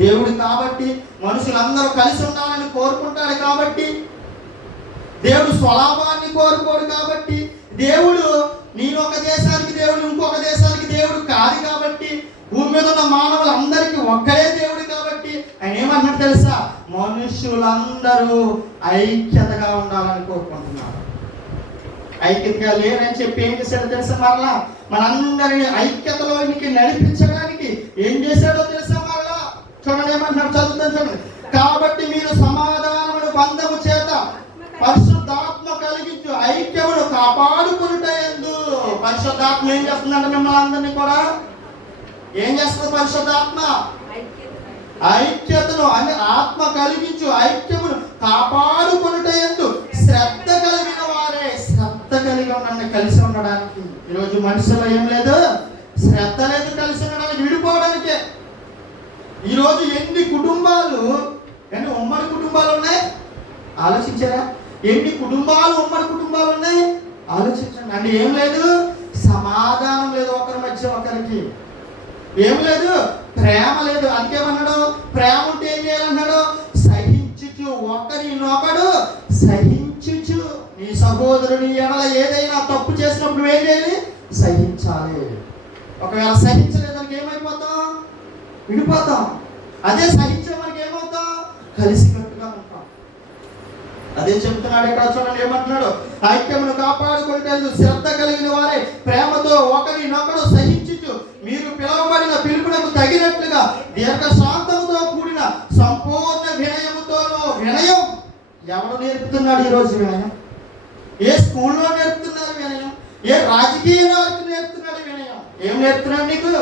దేవుడు కాబట్టి మనుషులందరూ కలిసి ఉండాలని కోరుకుంటాడు. కాబట్టి దేవుడు స్వలాభాన్ని కోరుకోడు. కాబట్టి దేవుడు నేను ఒక దేశానికి దేవుడు, ఇంకొక దేశానికి దేవుడు కాదు. కాబట్టి భూమి మీద ఉన్న మానవులందరికీ ఒక్కడే దేవుడు. కాబట్టి ఆయన ఏమన్నాడు తెలుసా? మనుషులందరూ ఐక్యతగా ఉండాలని కోరుకుంటున్నారు. ఐక్యతగా లేరని చెప్పి ఏం చేశాడో తెలుసా? మరలా మనందరినీ ఐక్యతలోనికి నడిపించడానికి ఏం చేశాడో తెలుసా? మరలా చూడండి ఏమంటున్నాడు, చదువుతాను చూడండి. కాబట్టి మీరు సమాధానమును బంధము చేత పరిశుద్ధాత్మ కలిగించు ఐక్యమును కాపాడుకొనుటయందు. పరిశుద్ధాత్మ ఏం చేస్తుందంటే మిమ్మల్ని అందరినీ కూడా ఏం చేస్తుంది? పరిశుద్ధాత్మ ఐక్యతను అని ఆత్మ కలిగించు ఐక్యమును కాపాడుకొనుటయందు శ్రద్ధ కలిగిన వారే. శ్రద్ధ కలిగి ఉండండి కలిసి ఉండడానికి. ఈరోజు మనుషులు ఏం లేదు, శ్రద్ధ లేదు కలిసి ఉండడానికి, విడిపోవడానికే. ఈరోజు ఎన్ని కుటుంబాలు, ఎన్ని ఉమ్మడి కుటుంబాలు ఉన్నాయి ఆలోచించారా? ఎన్ని కుటుంబాలు ఉమ్మడి కుటుంబాలు ఉన్నాయి ఆలోచించండి. అంటే ఏం లేదు, సమాధానం లేదు ఒకరి మధ్య ఒకరికి, ఏం లేదు, ప్రేమ లేదు. అందుకేమన్నాడు? ప్రేమ ఉంటే ఏం చేయాలన్నాడు? సహించుచు, ఒకరినొకడు సహించుచు. నీ సహోదరుని ఎడల ఏదైనా తప్పు చేసినప్పుడు ఏం చేయాలి? సహించాలి. ఒకవేళ సహించలేదానికి ఏమైపోతాం? విడిపోతాం. అదే సహించే మనకి ఏమవుతాం? కలిసికట్టుగా ఉంటాం. అదే చెప్తున్నాడు ఇక్కడ. చూడండి ఏమంటున్నాడు? ఐక్యమును కాపాడుకుంటేందు శ్రద్ధ కలిగిన వారే ప్రేమతో ఒకరినొకడు సహించుచు మీరు పిలువబడిన పిలుపునకు తగినట్లుగా దీర్ఘశాంతముతో కూడిన సంపూర్ణ వినయముతోనూ. వినయం ఎవరు నేర్పుతున్నాడు ఈరోజు? వినయం ఏ స్కూల్లో నేర్పుతున్నారు? వినయం ఏ రాజకీయ నాయకుడు నేర్పుతున్నాడు? వినయం ఏం నేర్పుతున్నాడు నీకు?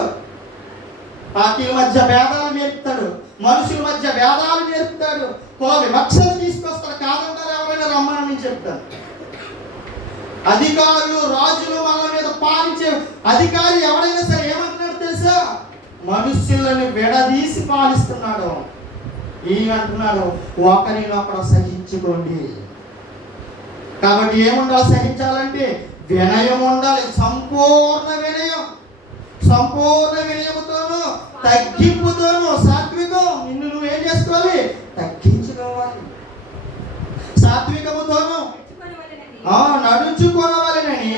పార్టీల మధ్య భేదాలు నేర్పుతాడు, మనుషుల మధ్య భేదాలు నేర్పుతాడు, కుల వివక్షలు తీసుకొస్తాడు. కాదంటారు ఎవరైనా రమ్మని చెప్తారు. అధికారులు రాజులు మన మీద పాలించే అధికారి ఎవరైనా సరే ఏమంటున్నాడు తెలుసా? మనుషులను విడదీసి పాలిస్తున్నాడు. ఏమంటున్నాడు? ఒకరినొకరు సహించుకోండి. కాబట్టి ఏముండాలి? సహించాలంటే వినయం ఉండాలి. సంపూర్ణ వినయం, సంపూర్ణ వినయముతోను తగ్గింపుతోను సాత్వికం. నిన్ను నువ్వేం చేసుకోవాలి? తగ్గించుకోవాలి. సాత్వికముతోను నడుచుకోవాలని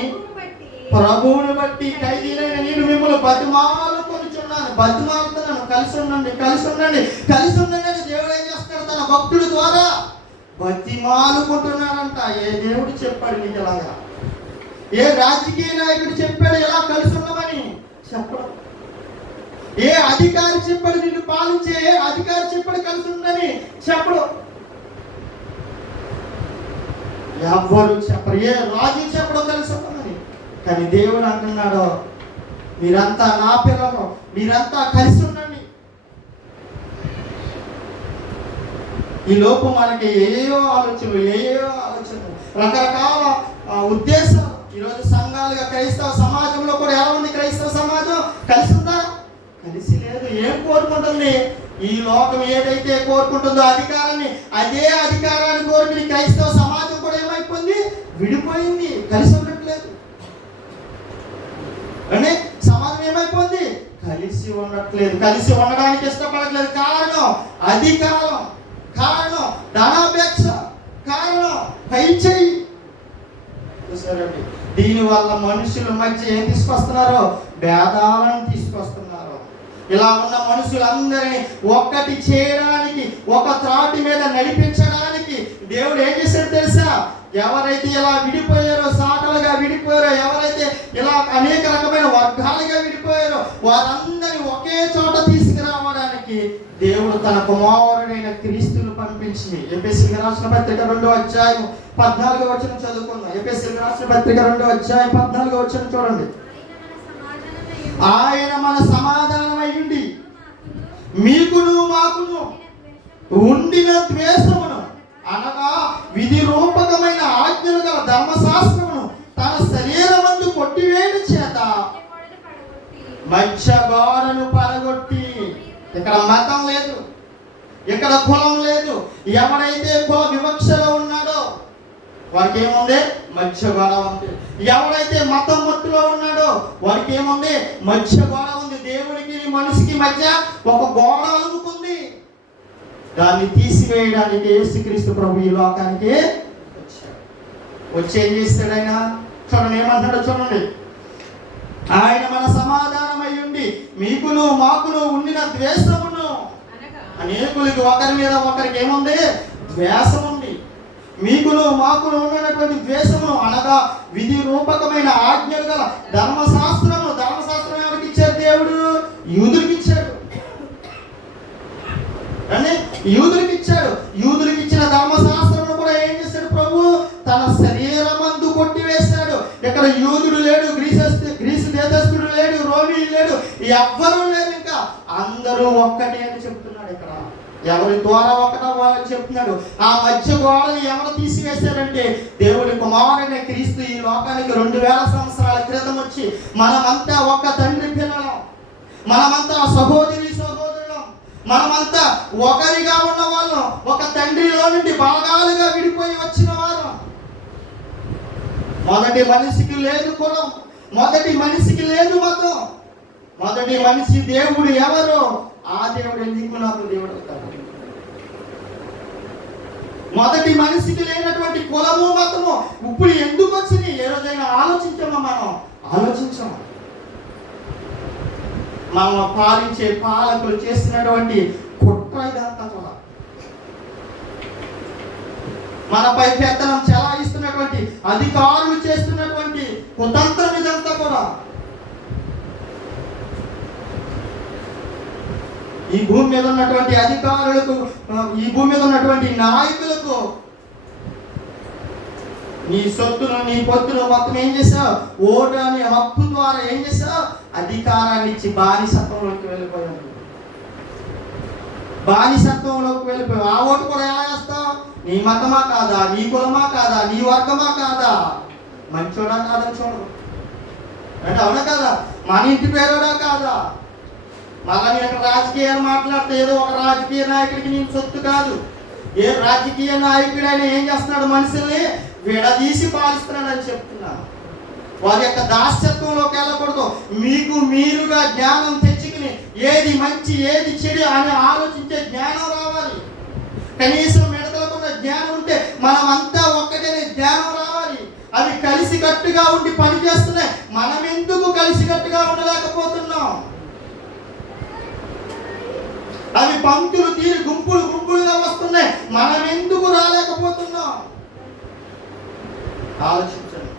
ప్రభువుని బట్టి ఖైదీలైన నేను మిమ్మల్ని బతిమాలుకొనుచున్నాను, బతిమాలుతున్నాను. కలిసి ఉండండి, కలిసి ఉండండి, కలిసి ఉండండి అని దేవుడు ఏం చేస్తాడు? తన భక్తుల ద్వారా బతిమాలుకుంటున్నాడంట. ఏ దేవుడు చెప్పాడు నీకు ఇలాగా? ఏ రాజకీయ నాయకుడు చెప్పాడు ఎలా కలిసి ఉండమని? చెప్పడం. ఏ అధికారి చెప్పాడు నిన్ను పాలించే అధికారి చెప్పాడు కలిసి ఉండని? చెప్పడం. ఎవ్వరు చెప్పరు. ఏ రాజు చెప్పడం కలిసి ఉండమని. కానీ దేవుడు అంటున్నాడు, మీరంతా నా పిల్లలు, మీరంతా కలిసి ఉండండి. ఈ లోపు మనకి ఏయో ఆలోచనలు, రకరకాల ఉద్దేశాలు. ఈరోజు సంఘాలుగా క్రైస్తవ సమాజంలో కూడా ఎలా ఉంది? క్రైస్తవ సమాజం కలిసి ఉందా? కలిసి లేదు. ఏం కోరుకుంటుంది? ఈ లోకం ఏదైతే కోరుకుంటుందో అధికారాన్ని, అదే అధికారాన్ని కోరుకుని క్రైస్తవ సమాజం కూడా ఏమైపోయింది? విడిపోయింది, కలిసి ఉండట్లేదు. అంటే సమాజం ఏమైపోయింది? కలిసి ఉండట్లేదు, కలిసి ఉండడానికి ఇష్టపడట్లేదు. కారణం అధికారం, కారణం ధనాపేక్ష, కారణం పై చెయ్యి. చూసారండి, దీనివల్ల మనుషుల మధ్య ఏం తీసుకొస్తున్నారు? భేదాలను తీసుకొస్తున్నారు. ఇలా ఉన్న మనుషులందరినీ ఒక్కటి చేయడానికి, ఒక త్రాటి మీద నడిపించడానికి దేవుడు ఏం చేశాడు తెలుసా? ఎవరైతే ఇలా విడిపోయారో, సాటలుగా విడిపోయారో, ఎవరైతే ఇలా అనేక రకమైన వర్గాలుగా విడిపోయారో వారందరినీ ఒకే చోట తీసుకురావడానికి దేవుడు తన కుమారుడైన క్రీస్తును పంపించి, ఎఫెసీయులకు రాసిన పత్రిక 2:14 చదువుకుందాం. ఎఫెసీయులకు రాసిన పత్రిక 2:14 చూడండి. ఆయన మన సమాధానమై ఉండి మీకును మాకును ఉండిన ద్వేషమును, అనగా విధి రూపకమైన ఆజ్ఞలు గల ధర్మశాస్త్రమును తన శరీరమందు కొట్టివేయడం చేత మధ్య గోడను పడగొట్టి. ఇక్కడ మతం లేదు, ఇక్కడ కులం లేదు. ఎవరైతే కుల వివక్షలో ఉన్నాడో వారికి ఏముంది? మధ్య గోడ ఉంది. ఎవరైతే మతం మత్తులో ఉన్నాడో వారికి ఏముంది? మధ్య గోడ ఉంది. దేవుడికి మనిషికి మధ్య ఒక గోడ అలుముకుంది. దాన్ని తీసివేయడానికి యేసుక్రీస్తు ప్రభు ఈ లోకానికి వచ్చి ఏం చేస్తాడు? ఆయన చూడండి ఏమంటాడో చూడండి. ఆయన మన సమాధానమై ఉండి మీకును మాకును ఉండిన ద్వేషమును, అనేకులకి ఒకరి మీద ఒకరికి ఏముంది? ద్వేషం ఉంది. మీకును మాకును ఉన్నటువంటి ద్వేషమును, అనగా విధి రూపకమైన ఆజ్ఞలు గల ధర్మశాస్త్రము. ధర్మశాస్త్రం ఎవరికి ఇచ్చాడు? దేవుడు యూదులకు ఇచ్చాడు. అంటే యూదులకు ఇచ్చాడు. యూదులకు ఇచ్చిన ధర్మశాస్త్రమును కూడా ఏం చేశాడు ప్రభు? తన శరీరమందు కొట్టివేశాడు. ఇక్కడ యూదుడు లేడు, గ్రీసు దేశస్థుడు లేడు, రోమి లేడు, ఎవ్వరూ లేరు. ఇంకా అందరూ ఒక్కటే అని చెప్తున్నాడు. ఇక్కడ ఎవరి ద్వారా ఒకటవ్వాలని చెప్తున్నాడు. ఆ మధ్య గోడని ఎవరు తీసివేశారంటే దేవుడి కుమారుడైన క్రీస్తు ఈ లోకానికి 2000 సంవత్సరాల క్రితం వచ్చి మనమంతా ఒక తండ్రి పిల్లలం, మనమంతా సహోదరి సహోదరులం, మనమంతా ఒకరిగా ఉన్న వాళ్ళం, ఒక తండ్రిలో నుండి భాగాలుగా విడిపోయి వచ్చిన వారు. మొదటి మనిషికి లేదు కులం, మొదటి మనిషికి లేదు మతం, మొదటి మనిషి దేవుడు ఎవరు? ఆ దేవుడు నీకు నాకు దేవుడు అవుతాడు. మొదటి మనిషికి లేనటువంటి కులము మతము ఇప్పుడు ఎందుకు వచ్చినాయి? ఏ రోజైనా ఆలోచించామా? మనం ఆలోచించాము. మనం పాలించే పాలకులు చేసినటువంటి కుట్ర ఇదంతా కూడా, మనపై పెత్తనం చెలాయిస్తున్నటువంటి అధికారులు చేస్తున్నటువంటి కుతంత్రం ఇదంతా కూడా. ఈ భూమి మీద ఉన్నటువంటి అధికారులకు, ఈ భూమి మీద ఉన్నటువంటి నాయకులకు నీ సొత్తును నీ పొత్తును మొత్తం ఏం చేసావు? ఓటు అనే హక్కు ద్వారా ఏం చేసావు? అధికారాన్ని ఇచ్చి బానిసత్వంలోకి వెళ్ళిపోయావు. బానిసత్వంలోకి వెళ్ళిపోయావు. ఆ ఓటు కూడా ఎలా వేస్తావు? నీ మతమా కాదా, నీ కులమా కాదా, నీ వర్గమా కాదా, మంచోడా కాదని చూడదు అంటే, అవునా కాదా? మన ఇంటి పేరోడా కాదా? మళ్ళీ నేను ఇక్కడ రాజకీయాలు మాట్లాడితే ఏదో ఒక రాజకీయ నాయకుడికి నేను సొత్తు కాదు. ఏ రాజకీయ నాయకుడైనా ఏం చేస్తున్నాడు? మనుషుల్ని విడదీసి పాలిస్తున్నాడని చెప్తున్నాను. వారి యొక్క దాస్యత్వంలోకి వెళ్ళకూడదు. మీకు మీరుగా జ్ఞానం తెచ్చుకుని ఏది మంచి ఏది చెడు అని ఆలోచించే జ్ఞానం రావాలి. కనీసం మెడతలకున్న జ్ఞానం ఉంటే మనం అంతా ఒక్కటనే జ్ఞానం రావాలి. అవి కలిసికట్టుగా ఉండి పనిచేస్తున్నాయి. మనం ఎందుకు కలిసికట్టుగా ఉండలేకపోతున్నాం? అవి పంక్తులు తీరి గుంపులు గుంపులుగా వస్తున్నాయి. మనం ఎందుకు రాలేకపోతున్నాం? ఆలోచించండి.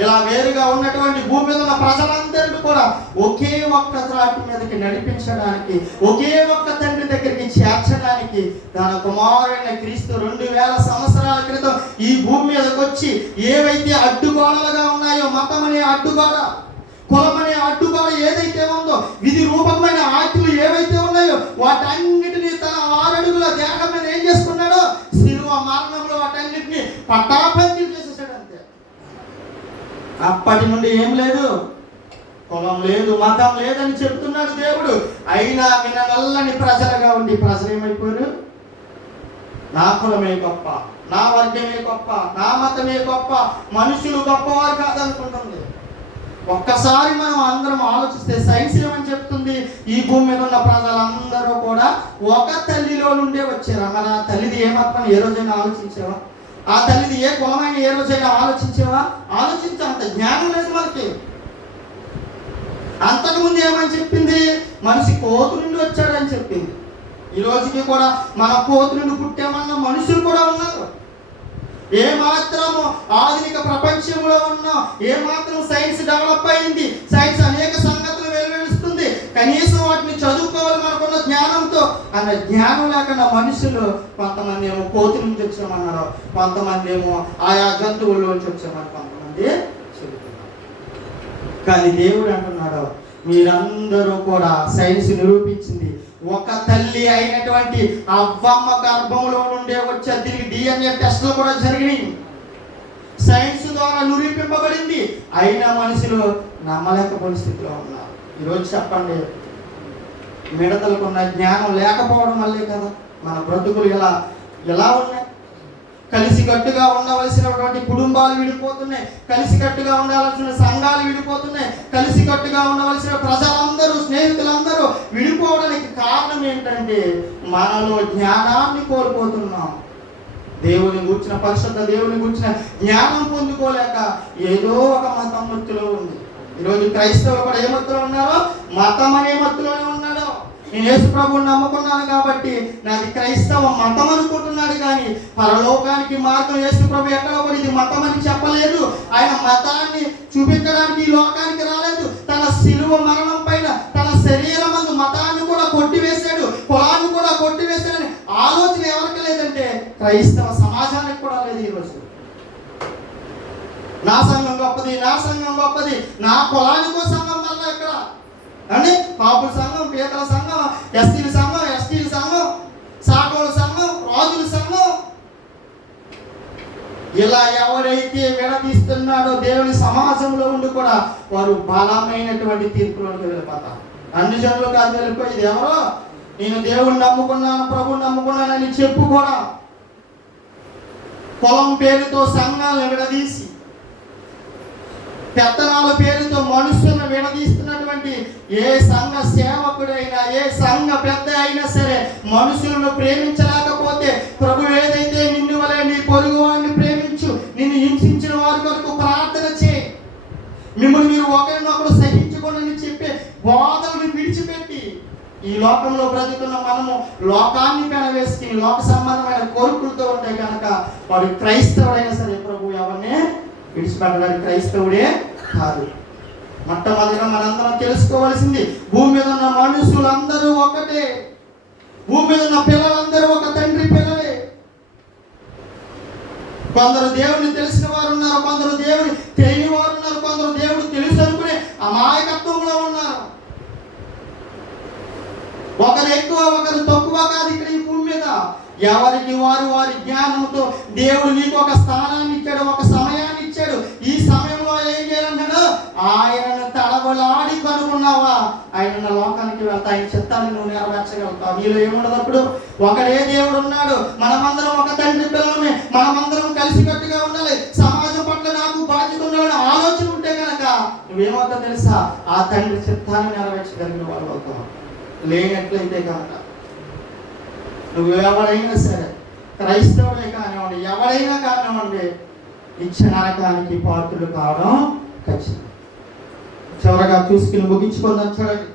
ఇలా వేరుగా ఉన్నటువంటి భూమి మీద ఉన్న ప్రజలందరినీ కూడా ఒకే ఒక్క త్రాటి మీదకి నడిపించడానికి, ఒకే ఒక్క తండ్రి దగ్గరికి చేర్చడానికి తన కుమారుడైన క్రీస్తు 2000 సంవత్సరాల క్రితం ఈ భూమి మీదకి వచ్చి ఏవైతే అడ్డుగోడలుగా ఉన్నాయో, మతం అనే అడ్డుగోడ, కులం అనే అడ్డుగోడ ఏదైతే ఉందో, విధి రూపమైన ఆజ్ఞలు ఏవైతే ఉన్నాయో వాటన్నిటినీ తన 6 అడుగుల దేహం మీద ఏం చేసుకున్నాడో, శిలువ మరణంలో వాటన్నిటినీ పటాపంచలు చేసేసాడు. అంతే. అప్పటి నుండి ఏం లేదు, కులం లేదు, మతం లేదని చెప్తున్నాడు దేవుడు. అయినా విననల్లని ప్రజలుగా ఉండి ప్రజలు ఏమైపోయారు? నా కులమే గొప్ప, నా వర్గమే గొప్ప, నా మతమే గొప్ప, మనుషులు గొప్పవారు కాదనుకుంటుంది. ఒక్కసారి మనం అందరం ఆలోచిస్తే సైన్స్ ఏమని చెప్తుంది? ఈ భూమి మీద ఉన్న ప్రజలందరూ కూడా ఒక తల్లిలో నుండే వచ్చారు. మన తల్లిది ఏ మతం ఏ రోజైనా ఆలోచించావా? ఆ తల్లిది ఏ కులమైన ఏ రోజైనా ఆలోచించావా? ఆలోచించేంత జ్ఞానం లేదు మనకి. అంతకుముందు ఏమని చెప్పింది? మనిషి కోతు నుండి వచ్చాడని చెప్పింది. ఈ రోజుకి కూడా మన కోతు నుండి పుట్టామన్న మనుషులు కూడా ఉన్నారు. ఏ మాత్రము ఆధునిక ప్రపంచంలో ఉన్నా, ఏ మాత్రం సైన్స్ డెవలప్ అయింది, సైన్స్ అనేక సంగతులు వెలువరిస్తుంది, కనీసం వాటిని చదువుకోవాలి మనకున్న జ్ఞానంతో అన్న జ్ఞానం లేకుండా మనుషులు కొంతమంది ఏమో కోతి నుంచి వచ్చామన్నారు, కొంతమంది ఏమో ఆయా జంతువుల నుంచి వచ్చామని కొంతమంది చెబుతున్నారు. కానీ దేవుడు అంటున్నాడు, మీరందరూ కూడా సైన్స్ నిరూపించింది ఒక తల్లి అయినటువంటి అవ్వమ్మ గర్భంలో నుండే వచ్చే తిరిగి DNA టెస్టులు కూడా జరిగినాయి. సైన్స్ ద్వారా నిరూపింపబడింది. అయినా మనుషులు నమ్మలేకపోయిన స్థితిలో ఉన్నారు. ఈరోజు చెప్పండి, మిడతలకున్న జ్ఞానం లేకపోవడం వల్లే కదా మన బ్రతుకులు ఎలా ఉన్నాయి? కలిసికట్టుగా ఉండవలసినటువంటి కుటుంబాలు విడిపోతున్నాయి, కలిసికట్టుగా ఉండాల్సిన సంఘాలు విడిపోతున్నాయి, కలిసికట్టుగా ఉండవలసిన ప్రజలందరూ, స్నేహితులందరూ విడిపోవడానికి కారణం ఏంటంటే మనలో జ్ఞానాన్ని కోల్పోతున్నాం. దేవుని గురించిన పరిశుద్ధ దేవుని గురించిన జ్ఞానం పొందుకోలేక ఏదో ఒక మతం మత్తులో ఉంది. ఈరోజు క్రైస్తవులు కూడా ఏ మత్తులో ఉన్నారో? మతం అనే మత్తులోనే ఉన్నాడు. నేను యేసు ప్రభువుని నమ్ముకున్నాను కాబట్టి నాది క్రైస్తవ మతం అనుకుంటున్నాడు. కానీ పరలోకానికి మార్గం యేసు ప్రభు ఎక్కడ కూడా ఇది మతం అని చెప్పలేదు. ఆయన మతాన్ని చూపించడానికి ఈ లోకానికి రాలేదు. తన శిలువ మరణం పైన తన శరీరం అందు మతాన్ని కూడా కొట్టివేశాడు, కులాన్ని కూడా కొట్టివేశాడని ఆలోచన ఎవరికి లేదంటే క్రైస్తవ సమాజానికి కూడా లేదు. ఈరోజు నా సంఘం గొప్పది, నా సంఘం గొప్పది, నా కులానికో సంఘం వల్ల ఎక్కడ అంటే కాపుల సంఘం, పీతల సంఘం, ఎస్సీల సంఘం, ఎస్టీల సంఘం, సాగోల సంఘం, రాజుల సంఘం, ఇలా ఎవరైతే విడదీస్తున్నాడో దేవుని సమాజంలో ఉండి కూడా వారు బలమైనటువంటి తీర్పులోకి వెళ్ళిపోతారు. అన్ని జనులు కాదు వెళ్ళిపోయేది. ఎవరో నేను దేవుణ్ణి నమ్ముకున్నాను, ప్రభువుని నమ్ముకున్నానని చెప్పు కూడా పొలం పేరుతో సంఘాలను విడదీసి, పెత్తనాల పేరుతో మనుషులను విడదీస్తున్నటువంటి ఏ సంఘ సేవకుడైనా, ఏ సంఘ పెద్ద అయినా సరే మనుషులను ప్రేమించలేకపోతే, ప్రభు ఏదైతే నిన్ను వలె నీ పొరుగు వారిని ప్రేమించు, నిన్ను హింసించిన వారి కొరకు ప్రార్థన చేయి, మిమ్మల్ని మీరు ఒకరినొకరు సహించుకోనని చెప్పే బోధనను విడిచిపెట్టి ఈ లోకంలో బ్రతుకున్న మనము లోకాన్ని పెనవేసుకుని లోక సంబంధమైన కోరికలతో ఉంటే కనుక వాడు క్రైస్తవుడైనా సరే ప్రభు ఎవరిని విడిచిపెట్టడానికి క్రైస్తవుడే కాదు. మొట్టమొదటిగా మనందరం తెలుసుకోవాల్సింది, భూమి మీద ఉన్న మనుషులందరూ ఒకటే, భూమి మీద ఉన్న పిల్లలందరూ ఒక తండ్రి పిల్లలే. కొందరు దేవుని తెలిసిన వారు ఉన్నారు, కొందరు దేవుని తెలియని వారు ఉన్నారు, కొందరు దేవుడు తెలుసు అనుకునే అమాయకత్వంలో ఉన్నారు. ఒకరు ఎక్కువ ఒకరు తక్కువ కాదు ఇక్కడ ఈ భూమి మీద. ఎవరికి వారు వారి జ్ఞానంతో దేవుడు నీకు ఒక స్థానాన్ని ఇచ్చాడు, ఒక సమయాన్ని ఇచ్చాడు. ఈ సమయంలో ఏం చేయాలన్నాడు? ఆయనను తడబలాడి కనుక్కున్నావా, ఆయన లోకానికి వెళ్తా, ఆయన చిత్తాన్ని నువ్వు నెరవేర్చగలుగుతావు. నీలో ఏముండదు అప్పుడు. ఒకడే దేవుడు ఉన్నాడు, మనమందరం ఒక తండ్రి పిల్లలమే, మనమందరం కలిసికట్టుగా ఉండాలి, సమాజం పట్ల నాకు బాధ్యత ఉండాలని ఆలోచన ఉంటే కనుక నువ్వేమవుతావు తెలుసా? ఆ తండ్రి చిత్తాన్ని నెరవేర్చగలిగిన వాళ్ళు అవుతావు. లేనట్లయితే కనుక నువ్వు ఎవరైనా సరే, క్రైస్తవుడే కానివ్వండి, ఎవరైనా కానివ్వండి, నిత్య నరకానికి పాత్రులు కావడం ఖచ్చితం. చివరగా చూసుకుని ముగించుకుందాం. చూడండి,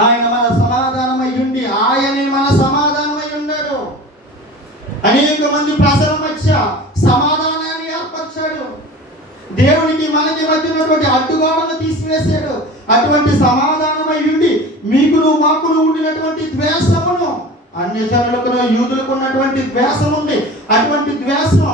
ఆయన మన సమాధానమై ఉండి, ఆయనే మన సమాధానమై ఉన్నాడు. అనేక మంది ప్రజల మధ్య సమాధానాన్ని ఏర్పరిచాడు. దేవునికి మనకి మధ్య ఉన్నటువంటి అడ్డుగోడను తీసివేశాడు. అటువంటి సమాధానమై ఉండి మీకును మాకును ఉండినటువంటి ద్వేషమును, అన్య జనులకు యూదులకు ఉన్నటువంటి ద్వేషం ఉంది. అటువంటి ద్వేషం,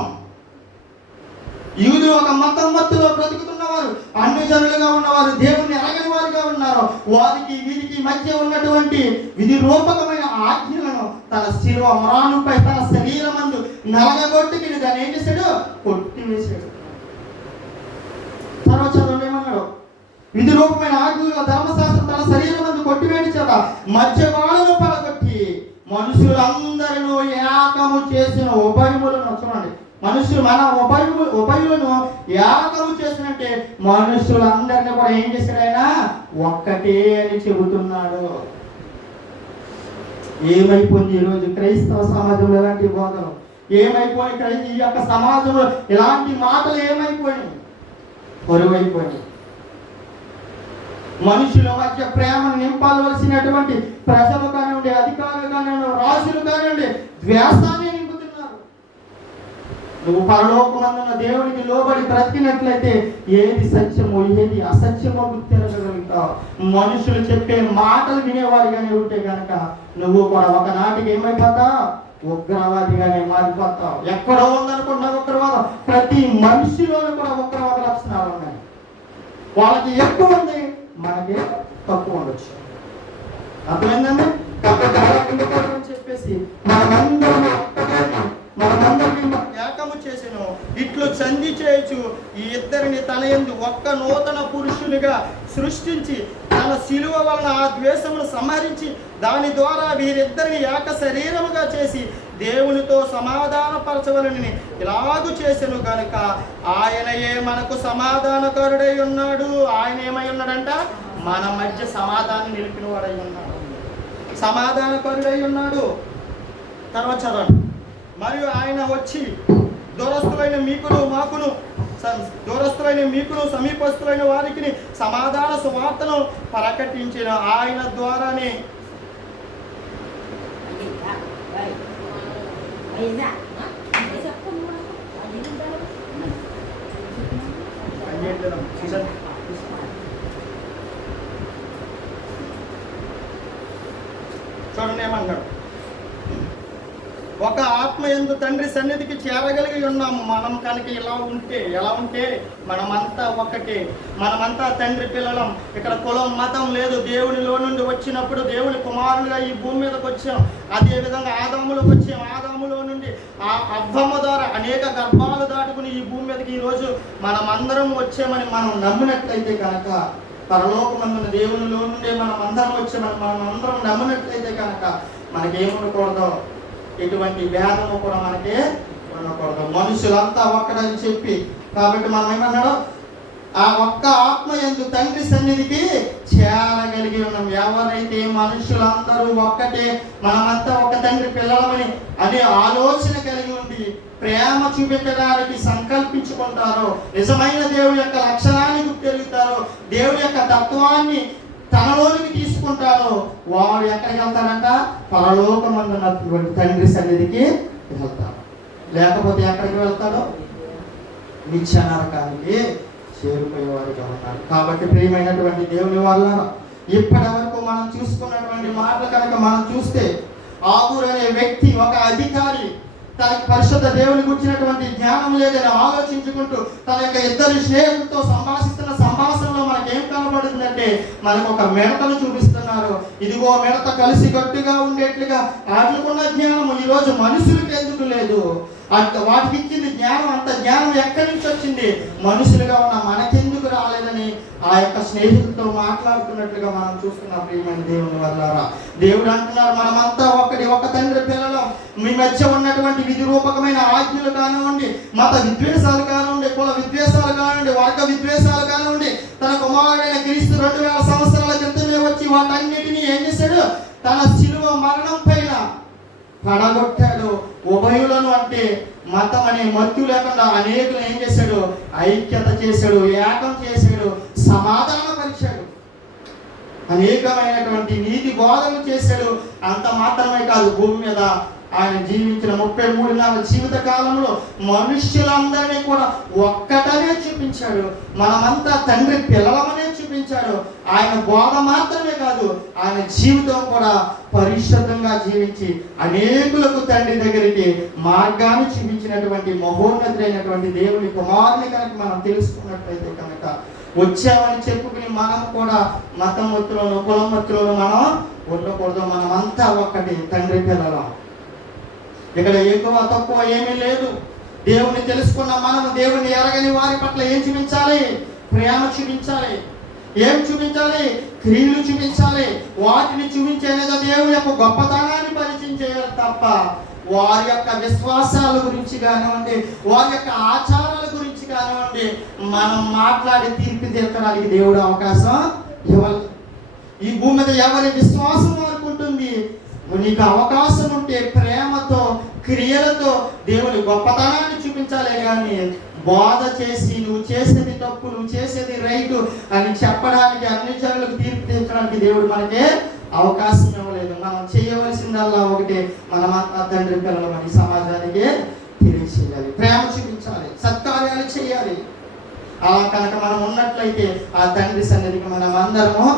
యూదులు ఒక మత్తులో బ్రతుకుతున్నవారు, అన్య జనులుగా ఉన్నవారు, దేవుణ్ణి ఎరగని వారుగా ఉన్నారు. వారికి వీరికి మధ్య ఉన్నటువంటి విధి రూపకమైన ఆజ్ఞలను తన శిలువ మ్రానుపై తన శరీరమందు నలగగొట్టుకి దాన్ని ఏం చేశాడు? కొట్టివేశాడు. తర్వాత చదవండి ఏమన్నాడు? విధి రూపమైన ఆజ్ఞలు ధర్మశాస్త్రం తన శరీరమందు కొట్టివేడి చేత మధ్య వాళ్ళను పడగొట్టి మనుషులందరినూ ఏకము చేసిన ఉభయములను, చూడండి, మనుషులు మన ఉభయులను ఏకము చేసినట్టే మనుషులందరినీ కూడా ఏం చేశాడు? ఆయన ఒక్కటే అని చెబుతున్నాడు. ఏమైపోయింది ఈరోజు క్రైస్తవ సమాజంలో ఇలాంటి బోధలు? ఏమైపోయి ఈ యొక్క సమాజంలో ఇలాంటి మాటలు ఏమైపోయినాయి? బరువైపోయినాయి. మనుషుల మధ్య ప్రేమను నింపాల్వలసినటువంటి ప్రజలు కానివ్వండి, అధికారులు కానివ్వండి, రాజులు కానివ్వండి, ద్వేషాన్ని నింపుతున్నారు. నువ్వు పరలోకమందున్న దేవునికి లోబడి బ్రతికినట్లయితే ఏది సత్యమో ఏది అసత్యమో గుర్తిరగలుగుతావు. మనుషులు చెప్పే మాటలు వినేవాడిగానే ఉంటే కనుక నువ్వు కూడా ఒకనాటికి ఏమైపోతావు? ఉగ్రవాదిగానే మారిపోతావు. ఎక్కడో ఉందనుకున్న ఉగ్రవాదం ప్రతి మనిషిలోనూ కూడా ఉగ్రవాద లక్షణాలు ఉన్నాయి. వాళ్ళకి ఎక్కువ ఉంది, మనకి తక్కువ ఉండొచ్చు. అర్థమైందండి? కాబట్టి అని చెప్పేసి మనమందరినీ ఏకము చేసెను, ఇట్లు సంధి చేయొచ్చు ఈ ఇద్దరిని తన యందు ఒక్క నూతన పురుషునిగా సృష్టించి తన శిలువ వలన ఆ ద్వేషమును సంహరించి దాని ద్వారా వీరిద్దరిని ఏక శరీరముగా చేసి దేవునితో సమాధానపరచవలని ఇలాగు చేసెను గనుక ఆయనయే మనకు సమాధానకారుడై ఉన్నాడు. ఆయన ఏమై ఉన్నాడంట? మన మధ్య సమాధానం నిలిపిన వాడై ఉన్నాడు, సమాధానకారుడై ఉన్నాడు. తర్వాత చదవండి. మరియు ఆయన వచ్చి దూరస్తులైన మీకును సమీపస్తులైన వారికి సమాధాన సువార్తను ప్రకటించిన ఆయన ద్వారానే చూడండి ఏమన్నాడు? ఒక ఆత్మ యందు తండ్రి సన్నిధికి చేరగలిగి ఉన్నాము. మనం కనుక ఎలా ఉంటే మనమంతా ఒకటే, మనమంతా తండ్రి పిల్లలం. ఇక్కడ కులం మతం లేదు. దేవునిలో నుండి వచ్చినప్పుడు దేవుని కుమారులుగా ఈ భూమి మీదకి వచ్చాం. అదేవిధంగా ఆదాములోకి వచ్చాం. ఆదాములో నుండి ఆ అవ్వమ్మ ద్వారా అనేక గర్భాలు దాటుకుని ఈ భూమి మీదకి ఈరోజు మనమందరం వచ్చామని మనం నమ్మినట్లయితే కనుక, పరలోకమందున్న దేవునిలో నుండే మనం అందరం వచ్చామని మనం అందరం నమ్మినట్లయితే కనుక మనకేముండకూడదు? ఎటువంటి భేదము కూడా మనకి ఉండకూడదు. మనుషులంతా ఒక్కడని చెప్పి, కాబట్టి మనం ఏమన్నాడు? ఆ ఒక్క ఆత్మ యందు తండ్రి సన్నిధికి చేరగలిగి ఉన్నాం. ఎవరైతే మనుషులందరూ ఒక్కటే, మనమంతా ఒక తండ్రి పిల్లలమని అనే ఆలోచన కలిగి ఉండి ప్రేమ చూపించడానికి సంకల్పించుకుంటారో, నిజమైన దేవుడి యొక్క లక్షణాన్ని గుర్తెరుగుతారో, దేవుడి యొక్క తత్వాన్ని తనలోనికి తీసుకుంటారో, వాడు ఎక్కడికి వెళ్తారంట? పరలోకమందున్నటువంటి తండ్రి సన్నిధికి వెళ్తాడు. లేకపోతే ఎక్కడికి వెళ్తాడో? నిత్య నరకానికి చేరుకునేవారుగా ఉన్నారు. కాబట్టి ప్రియమైనటువంటి దేవుని వల్ల ఇప్పటి వరకు మనం చూసుకున్నటువంటి మాటలు కనుక మనం చూస్తే, ఆగూర్ అనే వ్యక్తి ఒక అధికారి తనకి పరిశుద్ధ దేవుని గురించినటువంటి జ్ఞానం లేదని ఆలోచించుకుంటూ తన యొక్క ఇద్దరు స్నేహితులతో సంభాషిస్తున్న సంభాషణలో మనకి ఏం కనబడుతుందంటే మనకు ఒక మిడతను చూపిస్తున్నారు. ఇదిగో మిడత కలిసి గట్టిగా ఉండేట్లుగా వాటికున్న జ్ఞానం ఈరోజు మనుషులకి ఎందుకు లేదు? వాటికి ఇచ్చింది జ్ఞానం, అంత జ్ఞానం ఎక్కడి నుంచి వచ్చింది? మనుషులుగా ఉన్న మనకెందుకు రాలేదని ఆ యొక్క స్నేహితులతో మాట్లాడుతున్నట్లుగా మనం చూస్తున్నాం. ప్రియమైన దేవుని వల్లారా, దేవుడు అంటున్నారు మనమంతా ఒక తండ్రి పిల్లలం. మీ మధ్య ఉన్నటువంటి విధి రూపకమైన ఆజ్ఞలు కానివ్వండి, మత విద్వేషాలు కానివ్వండి, కుల విద్వేషాలు కానివ్వండి, వర్గ విద్వేషాలు కానివ్వండి, తన కుమారుడైన క్రీస్తు 2000 సంవత్సరాల క్రితమే వచ్చి వాటన్నిటినీ ఏం చేశాడు? తన శిలువ మరణం పైన పడగొట్టాడు. ఉభయులను అంటే మతం అనే మత్తు లేకుండా అనేకులు ఏం చేశాడు? ఐక్యత చేశాడు, ఏకం చేశాడు, సమాధానపరిచాడు, అనేకమైనటువంటి నీతి బోధనలు చేశాడు. అంత మాత్రమే కాదు, భూమి మీద ఆయన జీవించిన 33 జీవిత కాలంలో మనుష్యులందరినీ కూడా ఒక్కటనే చూపించాడు. మనమంతా తండ్రి పిల్లలమనే చూపించాడు. ఆయన బోధ మాత్రమే కాదు, ఆయన జీవితం కూడా పరిశుద్ధంగా జీవించి అనేకులకు తండ్రి దగ్గరికి మార్గాన్ని చూపించినటువంటి మహోన్నతుడైనటువంటి దేవుని కుమారుని కనుక మనం తెలుసుకున్నట్లయితే కనుక వచ్చామని చెప్పుకుని మనం కూడా మతం మత్తులను కులం మత్తులను మనం ఉండకూడదు. మనమంతా ఒక్కటి తండ్రి పిల్లలం. ఇక్కడ ఎక్కువ తక్కువ ఏమీ లేదు. దేవుని తెలుసుకున్న మనము దేవుని ఎరగని వారి పట్ల ఏం చూపించాలి? ప్రేమ చూపించాలి. ఏం చూపించాలి? క్రియలు చూపించాలి. వాటిని చూపించేది దేవుని యొక్క గొప్పతనాన్ని పరిచయం చేయాలి తప్ప వారి యొక్క విశ్వాసాల గురించి కానివ్వండి, వారి యొక్క ఆచారాల గురించి కానివ్వండి మనం మాట్లాడి తీర్పు తీర్చడానికి దేవుడు అవకాశం ఇవ్వాలి. ఈ భూమి మీద ఎవరి విశ్వాసం వరకు ఉంటుంది. నీకు అవకాశం ఉంటే ప్రేమతో క్రియలతో దేవుని గొప్పతనాన్ని చూపించాలే కానీ బోధ చేసి నువ్వు చేసేది తప్పు, నువ్వు చేసేది రైటు అని చెప్పడానికి, అన్ని జనులకు తీర్పు తీర్చడానికి దేవుడు మనకే అవకాశం ఇవ్వలేదు. మనం చేయవలసిందల్లా ఒకటే, మనమంతా తండ్రి పిల్లలమని సమాజానికి తెలియచేయాలి, ప్రేమ చూపించాలి, సత్కార్యాలు చేయాలి. అలా కనుక మనం ఉన్నట్లయితే ఆ తండ్రి సన్నిధికి మనం అందరము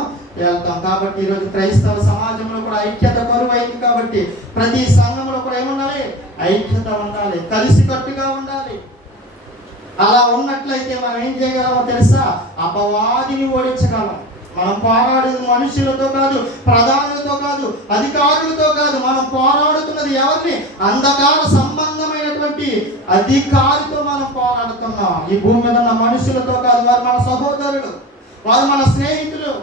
వెళ్తాం. కాబట్టి ఈరోజు క్రైస్తవ సమాజంలో కూడా ఐక్యత కరువైంది. కాబట్టి ప్రతి సంఘంలో కూడా ఏముండాలి? ఐక్యత ఉండాలి, కలిసికట్టుగా ఉండాలి. అలా ఉన్నట్లయితే మనం ఏం చేయగలమో తెలుసా? అపవాదిని ఓడించగలం. మనం పోరాడేది మనుషులతో కాదు, ప్రధానులతో కాదు, అధికారులతో కాదు. మనం పోరాడుతున్నది ఎవరిని? అంధకార సంబంధమైనటువంటి అధికారితో మనం పోరాడుతున్నాం. ఈ భూమి మీద ఉన్న మనుషులతో కాదు. వారు మన సహోదరులు, వారు మన స్నేహితులు,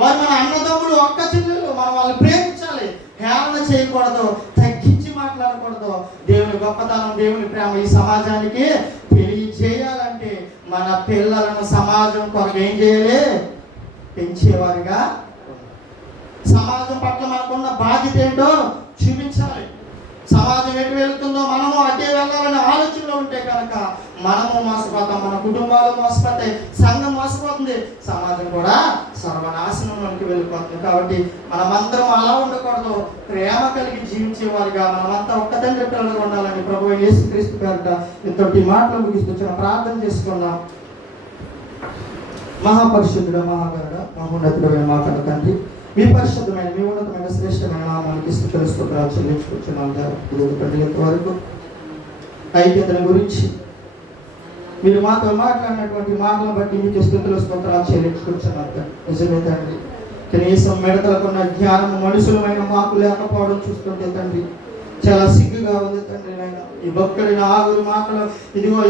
వారు మన అన్నదమ్ములు, అక్క చెల్లెలు. మనం వాళ్ళని ప్రేమించాలి, హేళన చేయకూడదు, తగ్గించి మాట్లాడకూడదు. దేవుని గొప్పతనం, దేవుని ప్రేమ ఈ సమాజానికి తెలియజేయాలంటే మన పిల్లలను సమాజం కొరకు ఏం చేయాలి? పెంచేవారిగా. సమాజం పట్ల మనకున్న బాధ్యత ఏంటో చూపించాలి. సమాజం ఎటు వెళుతుందో మనము అటే వెళ్ళాలనే ఆలోచనలో ఉంటే కనుక మనము మోసపోతాం, మన కుటుంబాలు మోసపోతాయి, సంఘం మోసపోతుంది, సమాజం కూడా సర్వనాశనంలోకి వెళ్ళిపోతుంది. కాబట్టి మనమందరం అలా ఉండకూడదు. ప్రేమ కలిగి జీవించేవారిగా మనమంతా ఒక్క తండ్రి పిల్లలుగా ఉండాలని ప్రభువు యేసుక్రీస్తు పేరిట ఇంతటి మాటలు ముగిస్తూ ప్రార్థన చేసుకున్నాం. మహాపరిశుద్ధుడ, మహాగరుడ, మహోన్నతుడైన మా కన్న తండ్రి, మీ పరిశుద్ధమైన, మీ ఉన్నతమైన శ్రేష్టమైన నామానికి స్తుతులు స్తోత్రాలు చెల్లించుకుంటున్నాం. వరకు ఐక్యతల గురించి మీరు మాతో మాట్లాడినటువంటి మాటలను బట్టి మీకు స్తుతులు స్తోత్రాలు చెల్లించుకుంటున్నాం. నిజమే తండ్రి, కనీసం మిడతలకున్న జ్ఞానం మనుషులమైన మాకు లేకపోవడం చూస్తుంటే తండ్రి చాలా సిగ్గుగా ఉంది తండ్రి. నాయన ఈ భక్తుడి ఆగురు మాటలు ఇదిగో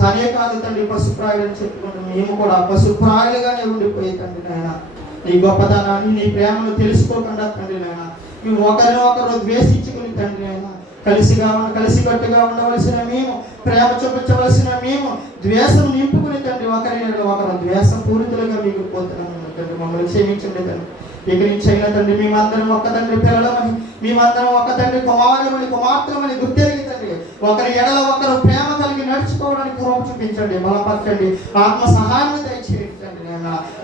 తనే కాదు తండ్రి పశుప్రాయులని చెప్పుకుంటాం. మేము కూడా పశుప్రాయులుగానే ఉండిపోయి తండ్రి నాయన నీ గొప్పతనాన్ని, నీ ప్రేమను తెలుసుకోకుండా తండ్రి నాయన మేము ఒకరినొకరు ద్వేషించుకుని తండ్రి నాయన కలిసికట్టుగా ఉండవలసిన మేము, ప్రేమ చూపించవలసిన మేము ద్వేషం నింపుకుని తండ్రి ఒకరు ద్వేషం పూరితులుగా మీకు పోతున్నాము తండ్రి. మమ్మల్ని క్షమించండి తండ్రి. ఇక నుంచి అయినా తండ్రి మేమందరం ఒక్క తండ్రి పిల్లలమని, మేమందరం ఒక్క తండ్రి కుమారుమని కుమార్తెమని గుర్తెరిగి తండ్రి ఒకరి ఎడల ఒకరు ప్రేమ కలిగి నడుచుకోవడానికి కృప చూపించండి, బలపరచండి, ఆత్మ సహాయాన్ని దయచేయండి తండ్రి.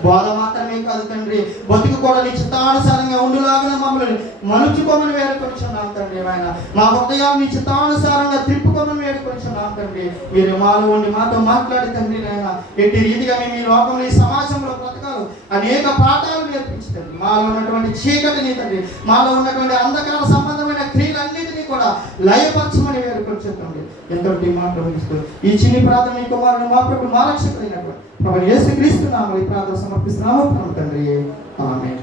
బోధ మాత్రమే కాదు తండ్రి, బతుకు కూడా నీ చిత్తానుసారంగా ఉండులాగా మమ్మల్ని మలుచుకోమని వేడుకొనిచున్నాం తండ్రి. ఆయన మా హృదయాన్ని నీ చిత్తానుసారంగా తిప్పుకోమని వేడుకొనిచున్నాం తండ్రి. మీరు మాలో ఉండి మాతో మాట్లాడి తండ్రి నాయన ఎట్టి రీతిగా మేము ఈ లోకంలో ఈ సమాజంలో బ్రతకాలి అనేక పాఠాలు నేర్పించండి. మాలో ఉన్నటువంటి చీకటిని తండ్రి, మాలో ఉన్నటువంటి అంధకార సంబంధమైన క్రియలన్నిటినీ కూడా లయపరచమని వేడుకొచ్చాం తండ్రి. ఎంతో మాట ప్రవహిస్తూ ఈ చిన్ని ప్రార్థన మీ కుమారుని మా ప్రభు మా రక్షకుడైనటువంటి ప్రభు యేసుక్రీస్తు నామములో ఈ ప్రార్థన సమర్పిస్తున్నాము తండ్రి. ఆమేన్.